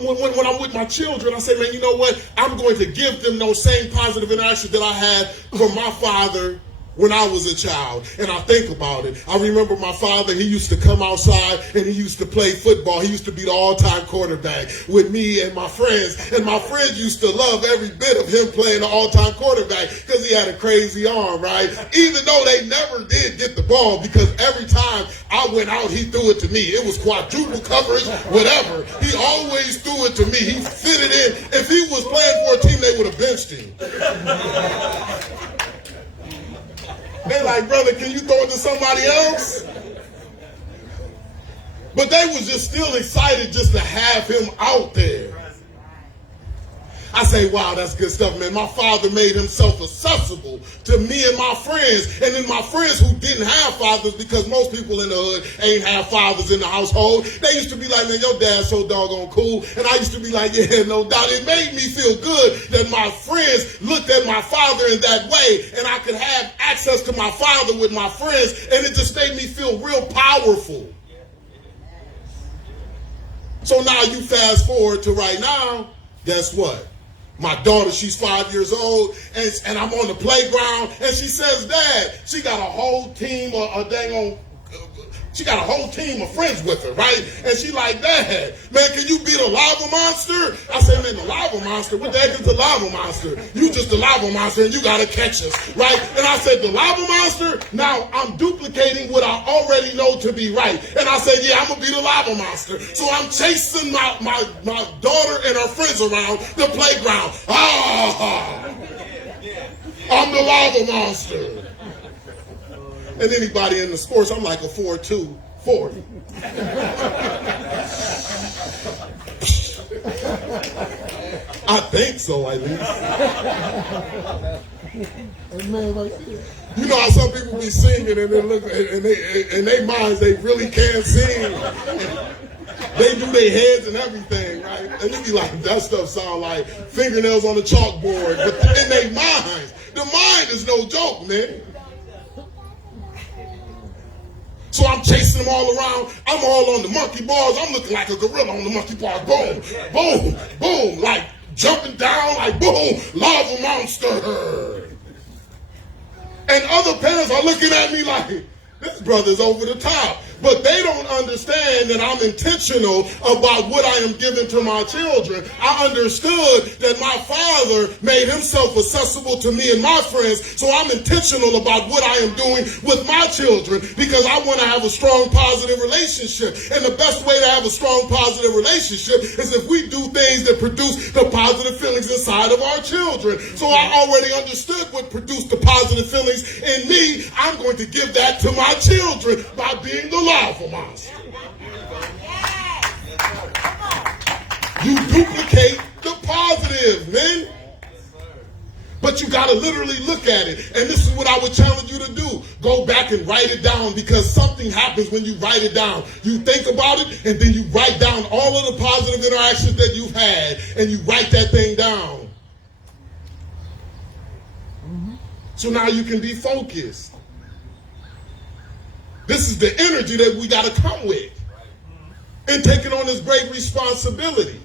with my children, I say, man, you know what? I'm going to give them those same positive interactions that I had from my father when I was a child. And I think about it. I remember my father, he used to come outside and he used to play football. He used to be the all-time quarterback with me and my friends. And my friends used to love every bit of him playing the all-time quarterback because he had a crazy arm, right? Even though they never did get the ball, because every time I went out, he threw it to me. It was quadruple coverage, whatever. He always threw it to me. He fit it in. If he was playing for a team, they would have benched him. They like, brother, can you throw it to somebody else? But they was just still excited just to have him out there. I say, wow, that's good stuff, man. My father made himself accessible to me and my friends. And then my friends who didn't have fathers, because most people in the hood ain't have fathers in the household, they used to be like, man, your dad's so doggone cool. And I used to be like, yeah, no doubt. It made me feel good that my friends looked at my father in that way, and I could have access to my father with my friends, and it just made me feel real powerful. So now you fast forward to right now, guess what? My daughter, she's 5 years old, and I'm on the playground, and she says, Dad, she got a whole team she got a whole team of friends with her, right? And she like, Dad, man, can you beat a lava monster? I said, man, the lava monster? What the heck is the lava monster? You just the lava monster, and you got to catch us, right? And I said, the lava monster? Now I'm duplicating what I already know to be right. And I said, yeah, I'm going to be the lava monster. So I'm chasing my daughter and her friends around the playground. I'm the lava monster. And anybody in the sports, I'm like a 4'2", 40. I think so, at least. You know how some people be singing and they look and they in their minds they really can't sing. They do their heads and everything, right? And they be like, that stuff sound like fingernails on a chalkboard. But in their minds, the mind is no joke, man. So I'm chasing them all around. I'm all on the monkey bars. I'm looking like a gorilla on the monkey bars. Boom, boom, boom, like jumping down, like boom, lava monster. And other parents are looking at me like, this brother's over the top. But they don't understand that I'm intentional about what I am giving to my children. I understood that my father made himself accessible to me and my friends, so I'm intentional about what I am doing with my children because I want to have a strong, positive relationship. And the best way to have a strong, positive relationship is if we do things that produce the positive feelings inside of our children. So I already understood what produced the positive feelings in me. I'm going to give that to my children by being the lava monster. You duplicate the positive, man. But you got to literally look at it. And this is what I would challenge you to do. Go back and write it down because something happens when you write it down. You think about it and then you write down all of the positive interactions that you've had and you write that thing down. So now you can be focused. This is the energy that we got to come with in taking on this great responsibility.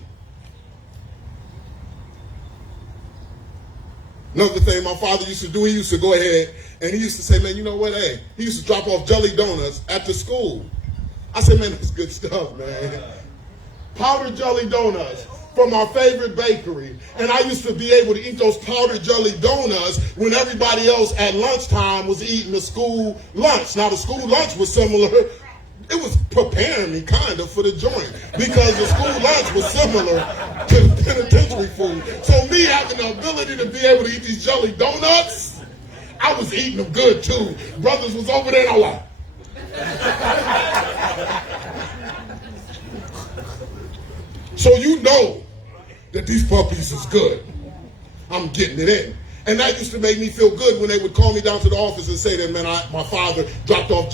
Another thing my father used to do, he used to go ahead and he used to say, man, you know what, hey, he used to drop off jelly donuts at the school. I said, man, that's good stuff, man. Powdered jelly donuts from our favorite bakery. And I used to be able to eat those powdered jelly donuts when everybody else at lunchtime was eating the school lunch. Now, the school lunch was similar. It was preparing me kind of for the joint because the school lunch was similar to the penitentiary food. So me having the ability to be able to eat these jelly donuts, I was eating them good too. Brothers was over there and I was like, so you know that these puppies is good. I'm getting it in. And that used to make me feel good when they would call me down to the office and say that, man, my father dropped off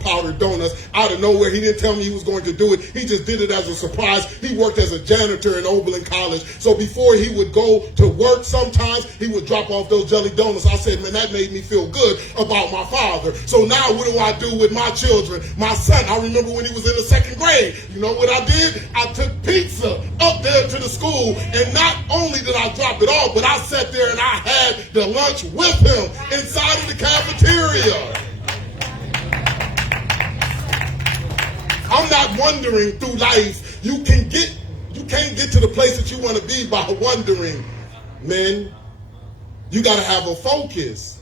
powdered donuts out of nowhere. He didn't tell me he was going to do it. He just did it as a surprise. He worked as a janitor in Oberlin College. So before he would go to work sometimes, he would drop off those jelly donuts. I said, man, that made me feel good about my father. So now what do I do with my children? My son, I remember when he was in the second grade. You know what I did? I took pizza up there to the school. And not only did I drop it off, but I sat there and I had the lunch with him inside of the cafeteria. I'm not wandering through life. You can't get to the place that you want to be by wondering. Men, you got to have a focus.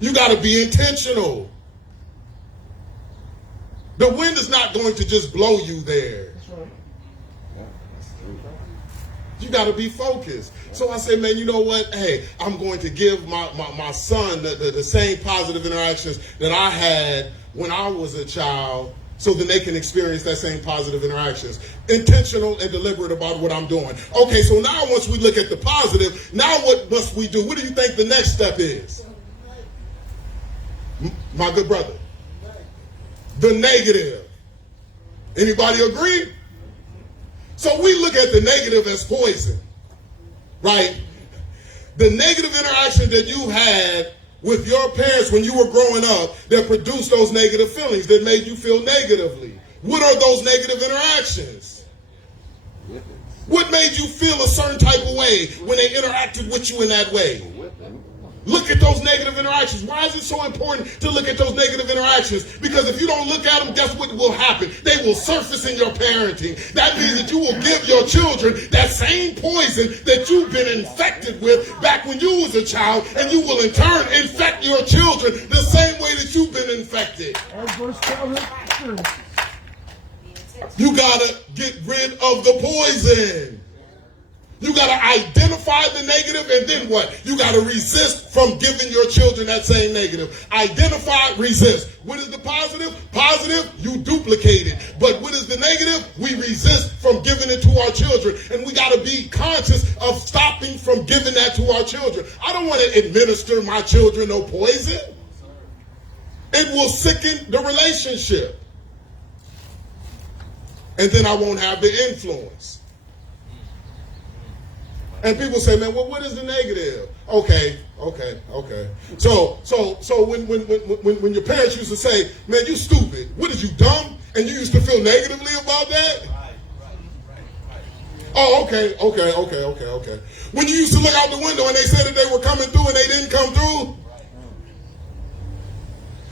You got to be intentional. The wind is not going to just blow you there. You got to be focused. So I said, man, you know what? Hey, I'm going to give my son the same positive interactions that I had when I was a child so that they can experience that same positive interactions. Intentional and deliberate about what I'm doing. Okay, so now once we look at the positive, now what must we do? What do you think the next step is? My good brother. The negative. Anybody agree? So we look at the negative as poison, right? The negative interaction that you had with your parents when you were growing up that produced those negative feelings, that made you feel negatively. What are those negative interactions? What made you feel a certain type of way when they interacted with you in that way? Look at those negative interactions. Why is it so important to look at those negative interactions? Because if you don't look at them, guess what will happen? They will surface in your parenting. That means that you will give your children that same poison that you've been infected with back when you was a child, and you will in turn infect your children the same way that you've been infected. You gotta get rid of the poison. You got to identify the negative, and then what? You got to resist from giving your children that same negative. Identify, resist. What is the positive? Positive, you duplicate it. But what is the negative? We resist from giving it to our children. And we got to be conscious of stopping from giving that to our children. I don't want to administer my children no poison. It will sicken the relationship. And then I won't have the influence. And people say, man, well, what is the negative? Okay. So when your parents used to say, man, you stupid. What is you, dumb? And you used to feel negatively about that? Oh, okay. When you used to look out the window and they said that they were coming through and they didn't come through?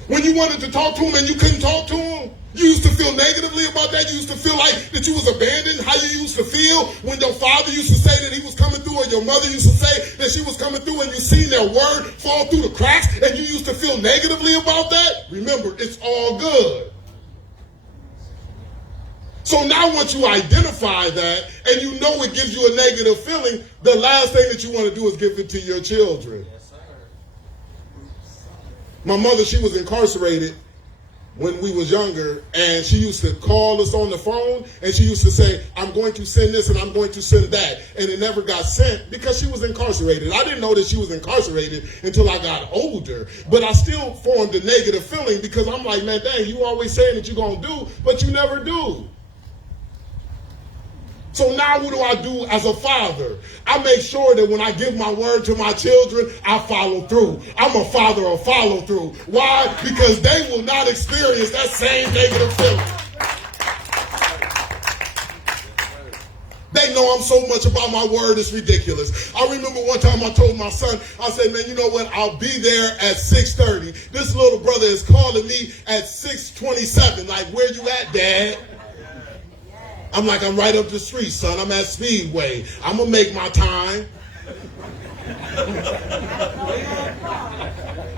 When you wanted to talk to them and you couldn't talk to them? You used to feel negatively about that. You used to feel like that you was abandoned. How you used to feel when your father used to say that he was coming through, or your mother used to say that she was coming through, and you seen their word fall through the cracks, and you used to feel negatively about that? Remember, it's all good. So now once you identify that and you know it gives you a negative feeling, the last thing that you want to do is give it to your children. My mother, she was incarcerated when we was younger, and she used to call us on the phone, and she used to say, I'm going to send this and I'm going to send that. And it never got sent because she was incarcerated. I didn't know that she was incarcerated until I got older. But I still formed a negative feeling because I'm like, man, dang, you always saying that you're going to do, but you never do. So now what do I do as a father? I make sure that when I give my word to my children, I follow through. I'm a father of follow through. Why? Because they will not experience that same negative feeling. They know I'm so much about my word, it's ridiculous. I remember one time I told my son, I said, man, you know what? I'll be there at 6:30. This little brother is calling me at 6:27. Like, where you at, Dad? I'm like, I'm right up the street, son. I'm at Speedway. I'm going to make my time.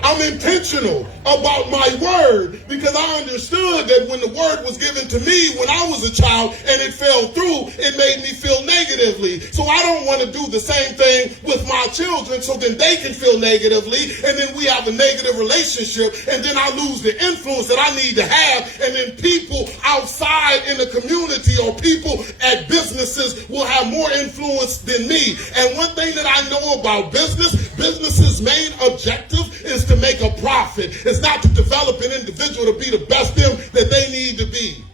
I'm intentional about my word because I understood that when the word was given to me when I was a child and it fell through, it made me feel negatively. So I don't want to do the same thing with my children so then they can feel negatively, and then we have a negative relationship, and then I lose the influence that I need to have, and then people outside in the community or people at businesses will have more influence than me. And one thing that I know about business's main objective is to make a profit. It's not to develop an individual to be the best them that they need to be.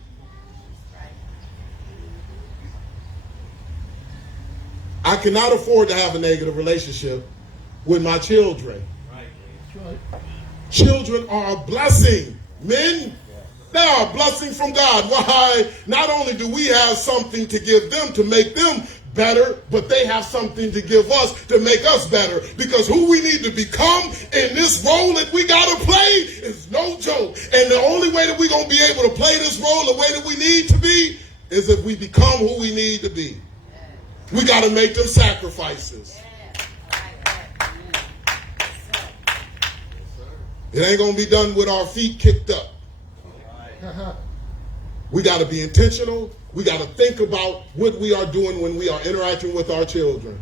I cannot afford to have a negative relationship with my children. Children are a blessing. Men, they are a blessing from God. Why? Not only do we have something to give them to make them better, but they have something to give us to make us better. Because who we need to become in this role that we got to play is no joke. And the only way that we're going to be able to play this role the way that we need to be is if we become who we need to be. We got to make them sacrifices. It ain't going to be done with our feet kicked up. We got to be intentional. We got to think about what we are doing when we are interacting with our children.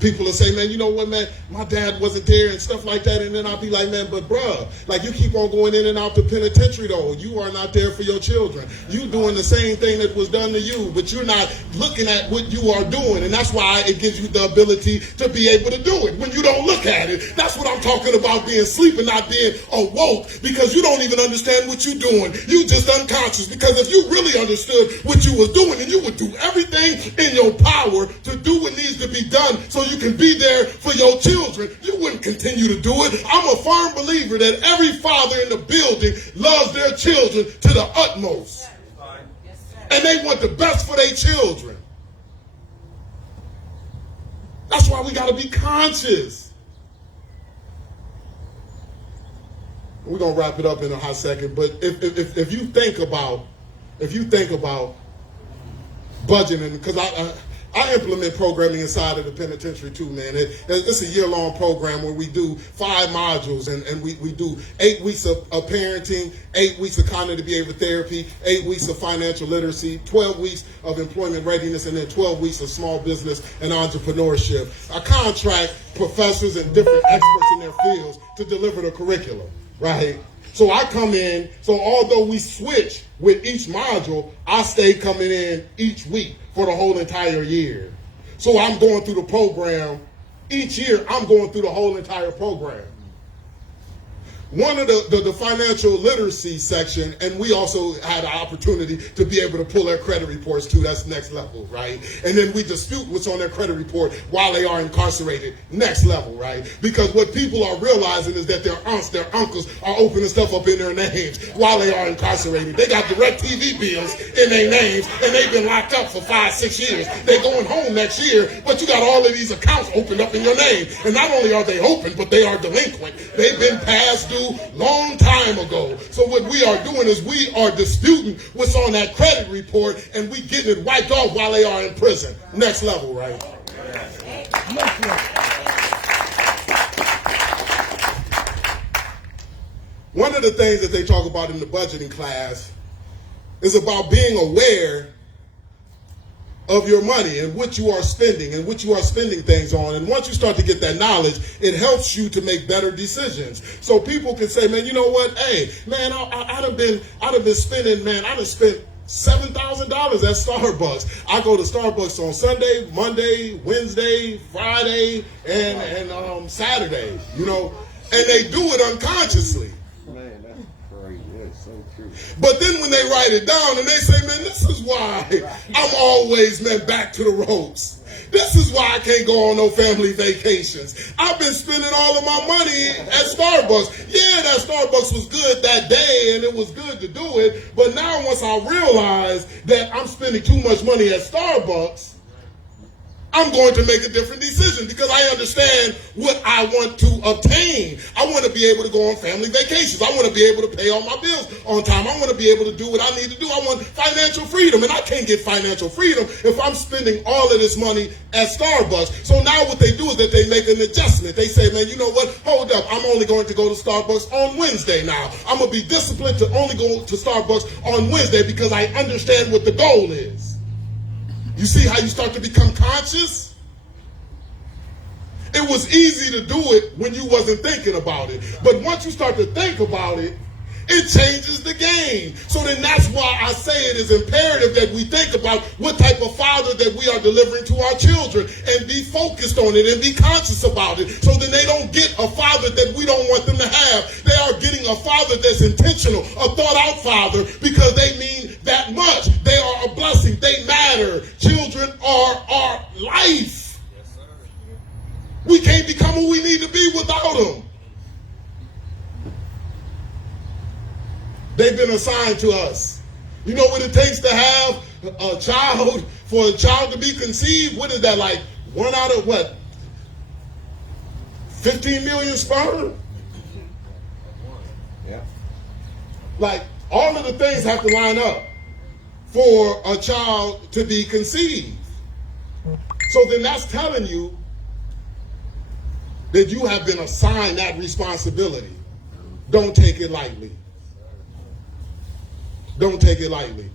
People will say, man, you know what, man, my dad wasn't there and stuff like that. And then I'll be like, man, but bruh, like you keep on going in and out the penitentiary though. You are not there for your children. You doing the same thing that was done to you, but you're not looking at what you are doing. And that's why it gives you the ability to be able to do it when you don't look at it. That's what I'm talking about, being asleep and not being awoke, because you don't even understand what you're doing. You just unconscious, because if you really understood what you was doing, then you would do everything in your power to do what needs to be done so you can be there for your children. You wouldn't continue to do it. I'm a firm believer that every father in the building loves their children to the utmost. And they want the best for their children. That's why we got to be conscious. We're going to wrap it up in a hot second, but if you think about budgeting, because I implement programming inside of the penitentiary too, man. It's a year-long program where we do 5 modules, and we do 8 weeks of parenting, 8 weeks of cognitive behavior therapy, 8 weeks of financial literacy, 12 weeks of employment readiness, and then 12 weeks of small business and entrepreneurship. I contract professors and different experts in their fields to deliver the curriculum, right? So I come in, so although we switch with each module, I stay coming in each week for the whole entire year. So I'm going through the program. Each year, I'm going through the whole entire program. One of the financial literacy section, and we also had an opportunity to be able to pull their credit reports too. That's next level, right? And then we dispute what's on their credit report while they are incarcerated. Next level, right? Because what people are realizing is that their aunts, their uncles are opening stuff up in their names while they are incarcerated. They got direct TV bills in their names, and they've been locked up for 5-6 years. They're going home next year, but you got all of these accounts opened up in your name. And not only are they open, but they are delinquent. They've been past due long time ago. So what we are doing is we are disputing what's on that credit report, and we getting it wiped off while they are in prison. Next level, right? One of the things that they talk about in the budgeting class is about being aware of your money and what you are spending and what you are spending things on. And once you start to get that knowledge, it helps you to make better decisions. So people can say, man, you know what? Hey, man, I'd have been spending, man, I'd have spent $7,000 at Starbucks. I go to Starbucks on Sunday, Monday, Wednesday, Friday, and Saturday, you know, and they do it unconsciously. Man, that's crazy. That's so true. But then when they write it down and they say, man, this is why I'm always, man, back to the ropes. This is why I can't go on no family vacations. I've been spending all of my money at Starbucks. Yeah, that Starbucks was good that day and it was good to do it. But now once I realize that I'm spending too much money at Starbucks, I'm going to make a different decision because I understand what I want to obtain. I want to be able to go on family vacations. I want to be able to pay all my bills on time. I want to be able to do what I need to do. I want financial freedom, and I can't get financial freedom if I'm spending all of this money at Starbucks. So now what they do is that they make an adjustment. They say, man, you know what? Hold up. I'm only going to go to Starbucks on Wednesday now. I'm going to be disciplined to only go to Starbucks on Wednesday because I understand what the goal is. You see how you start to become conscious? It was easy to do it when you wasn't thinking about it. But once you start to think about it, it changes the game. So then that's why I say it is imperative that we think about what type of father that we are delivering to our children and be focused on it and be conscious about it. So then they don't get a father that we don't want them to have. They are getting a father that's intentional, a thought out father, because they mean that much. They are a blessing. They matter. Children are our life. Yes, sir. We can't become who we need to be without them. They've been assigned to us. You know what it takes to have a child, for a child to be conceived? What is that, like 1 out of what? 15 million sperm? Yeah. Like, all of the things have to line up for a child to be conceived. So then that's telling you that you have been assigned that responsibility. Don't take it lightly. Don't take it lightly.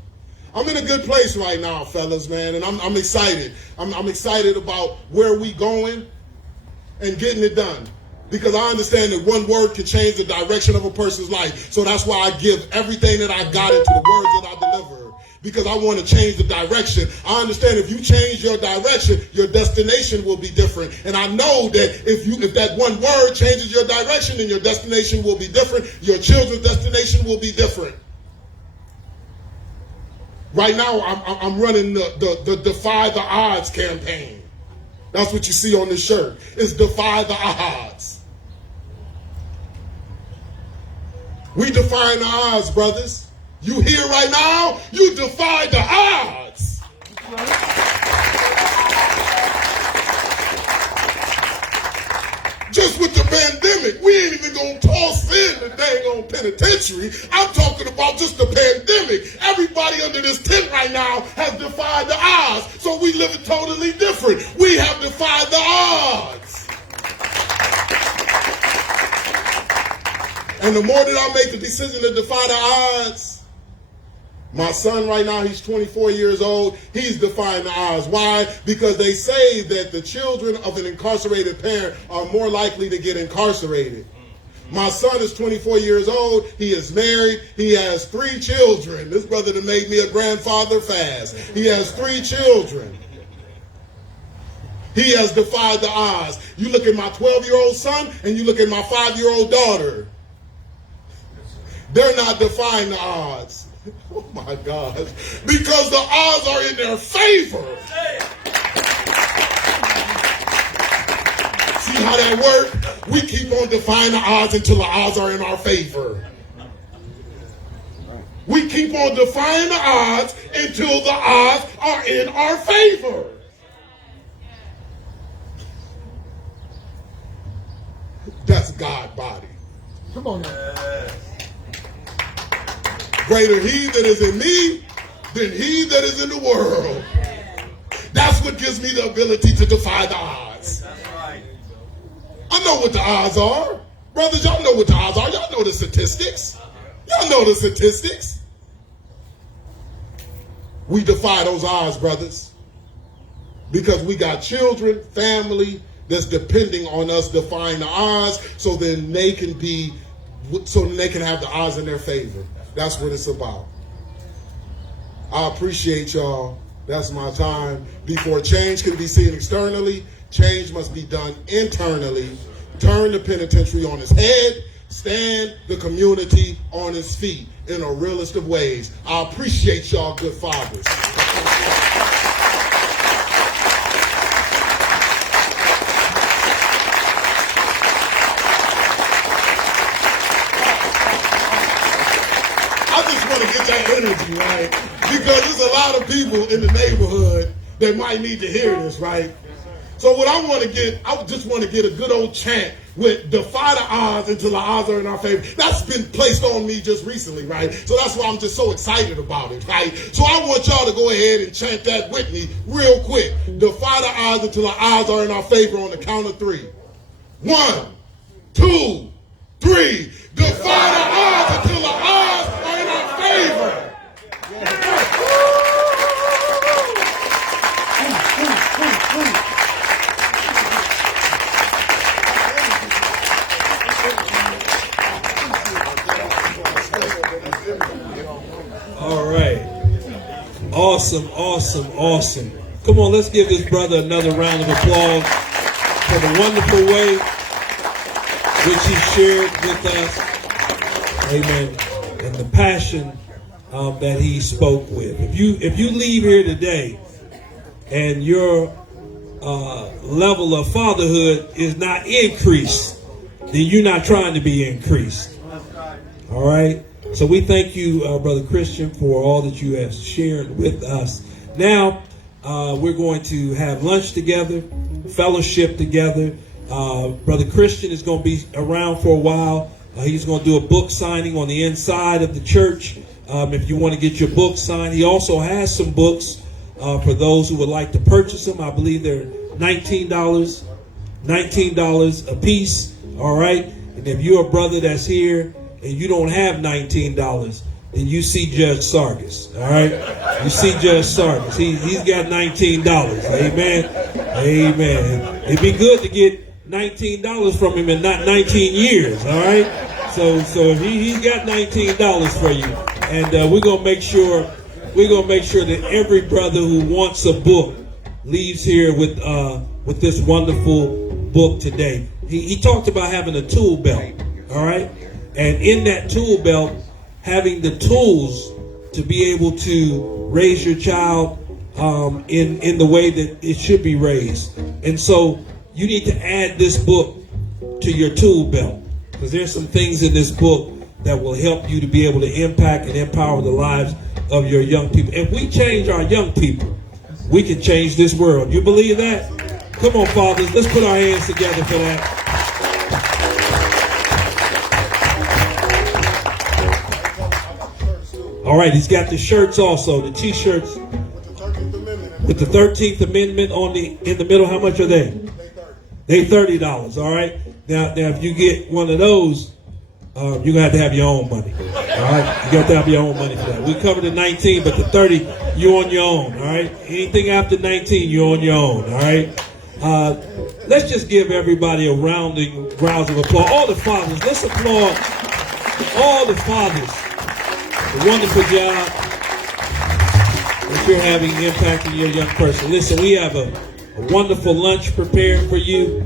I'm in a good place right now, fellas, man, and I'm excited. I'm excited about where we going and getting it done. Because I understand that one word can change the direction of a person's life. So that's why I give everything that I got into the words that I deliver. Because I want to change the direction. I understand if you change your direction, your destination will be different. And I know that if that one word changes your direction, then your destination will be different. Your children's destination will be different. Right now, I'm running the Defy the Odds campaign. That's what you see on this shirt. It's Defy the Odds. We defying the odds, brothers. You here right now, you defy the odds. Just with the pandemic, we ain't even gonna toss in the dang on penitentiary. I'm talking about just the pandemic. Everybody under this tent right now has defied the odds. So we live it totally different. We have defied the odds. And the more that I make the decision to defy the odds, my son right now, he's 24 years old. He's defying the odds. Why? Because they say that the children of an incarcerated parent are more likely to get incarcerated. My son is 24 years old. He is married. He has 3 children. This brother that made me a grandfather fast. He has 3 children. He has defied the odds. You look at my 12-year-old son and you look at my 5-year-old daughter. They're not defying the odds. Oh my gosh. Because the odds are in their favor. See how that works? We keep on defying the odds until the odds are in our favor. We keep on defying the odds until the odds are in our favor. That's God body. Come on now. Greater he that is in me than he that is in the world. That's what gives me the ability to defy the odds. I know what the odds are. Brothers, y'all know what the odds are. Y'all know the statistics. Y'all know the statistics. We defy those odds, brothers. Because we got children, family that's depending on us defying the odds so then they can have the odds in their favor. That's what it's about. I appreciate y'all. That's my time. Before change can be seen externally, change must be done internally. Turn the penitentiary on its head, stand the community on its feet in a realest of ways. I appreciate y'all, good fathers. That energy, right? Because there's a lot of people in the neighborhood that might need to hear this, right? So what I just want to get a good old chant with defy the odds until the odds are in our favor. That's been placed on me just recently, right? So that's why I'm just so excited about it, right? So I want y'all to go ahead and chant that with me real quick. Defy the odds until the odds are in our favor on the count of 3. 1, 2, 3. Defy the odds until the odds are in our favor. All right. Awesome, awesome, awesome. Come on, let's give this brother another round of applause for the wonderful way which he shared with us. Amen. And the passion that he spoke with. If you leave here today and your level of fatherhood is not increased, then you're not trying to be increased. All right. So we thank you, Brother Christian, for all that you have shared with us. Now, we're going to have lunch together, fellowship together. Brother Christian is going to be around for a while. He's going to do a book signing on the inside of the church. If you want to get your book signed, he also has some books for those who would like to purchase them. I believe they're $19 a piece. All right. And if you're a brother that's here and you don't have $19, then you see Judge Sargis. All right. You see Judge Sargis. He's got $19. Amen. Amen. It'd be good to get $19 from him in not 19 years. All right. So if he's got $19 for you, and we're gonna make sure that every brother who wants a book leaves here with this wonderful book today. He talked about having a tool belt. All right. And in that tool belt, having the tools to be able to raise your child in the way that it should be raised. And so you need to add this book to your tool belt, because there's some things in this book that will help you to be able to impact and empower the lives of your young people. If we change our young people, we can change this world. You believe that? Come on, fathers, let's put our hands together for that. All right, he's got the shirts also, the T-shirts with the 13th Amendment in the middle. How much are they? They $30. All right. Now if you get one of those, you're gonna have to have your own money. All right, you got to have your own money for that. We covered the 19, but the 30, you're on your own. All right. Anything after 19, you're on your own. All right. Let's just give everybody a round of applause. All the fathers, let's applaud all the fathers. A wonderful job that you're having impacting your young person. Listen, we have a wonderful lunch prepared for you.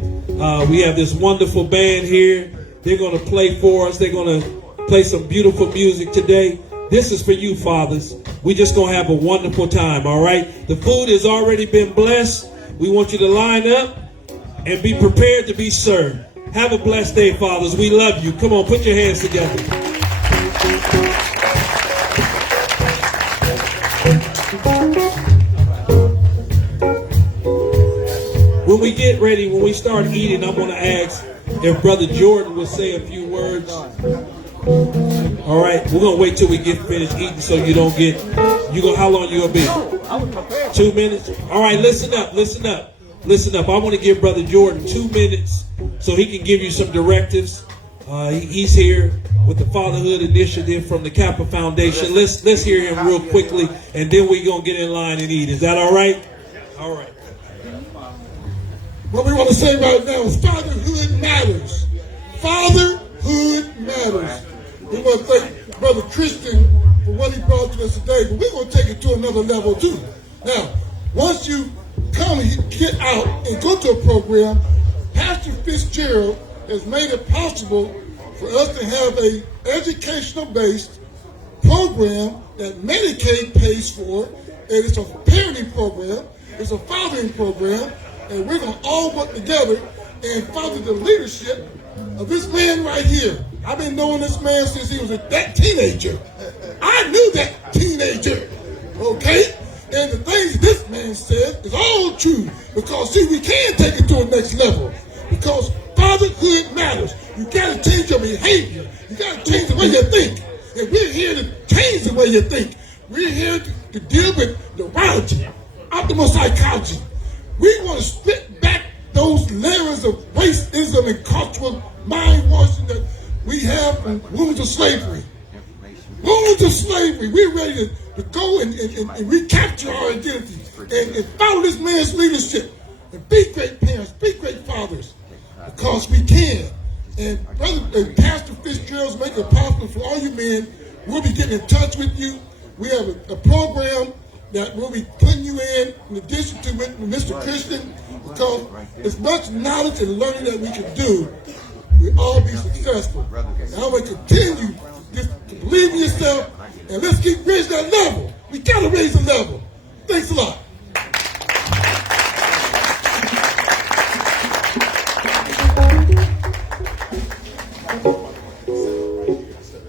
We have this wonderful band here. They're going to play for us. They're going to play some beautiful music today. This is for you, fathers. We just going to have a wonderful time, all right? The food has already been blessed. We want you to line up and be prepared to be served. Have a blessed day, fathers. We love you. Come on, put your hands together. When we get ready, when we start eating, I'm going to ask if Brother Jordan will say a few words. All right, we're going to wait till we get finished eating so you don't get, how long you going to be? 2 minutes? All right, listen up. I want to give Brother Jordan 2 minutes so he can give you some directives. He's here with the Fatherhood initiative from the Kappa Foundation. Let's hear him real quickly, and then we're going to get in line and eat. Is that all right? All right. What we want to say right now is fatherhood matters. Fatherhood matters. We want to thank Brother Christian for what he brought to us today, but we're going to take it to another level too. Now, once you come and get out and go to a program, Pastor Fitzgerald has made it possible for us to have a educational-based program that Medicaid pays for, and it's a parenting program, it's a fathering program, and we're going to all work together and follow the leadership of this man right here. I've been knowing this man since he was that teenager. I knew that teenager, okay? And the things this man said is all true, because see, we can take it to a next level, because fatherhood matters. You got to change your behavior. You got to change the way you think. And we're here to change the way you think. We're here to deal with neurology, optimal psychology. We want to split back those layers of racism and cultural mind washing that we have from wounds of slavery. Wounds of slavery. We're ready to go and recapture our identity and follow this man's leadership and be great parents, be great fathers, because we can. And Pastor Fitzgerald's making it possible for all you men. We'll be getting in touch with you. We have a program that we'll be putting you in addition to with Mr. Christian, because as much knowledge and learning that we can do, we'll all be successful. And I'm going to continue to believe in yourself, and let's keep raising that level. We got to raise the level. Thanks a lot.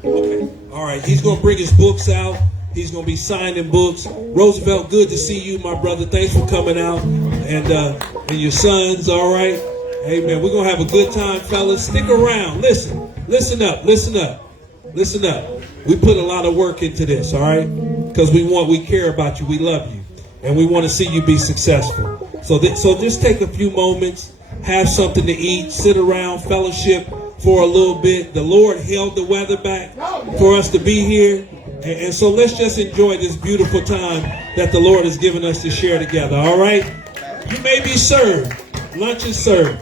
Okay. All right, he's going to bring his books out. He's going to be signing books. Roosevelt, good to see you, my brother. Thanks for coming out. And your sons, all right? Amen. We're going to have a good time, fellas. Stick around. Listen up. We put a lot of work into this, all right? Because we care about you. We love you. And we want to see you be successful. So just take a few moments, have something to eat, sit around, fellowship for a little bit. The Lord held the weather back for us to be here. And so let's just enjoy this beautiful time that the Lord has given us to share together, all right? You may be served. Lunch is served.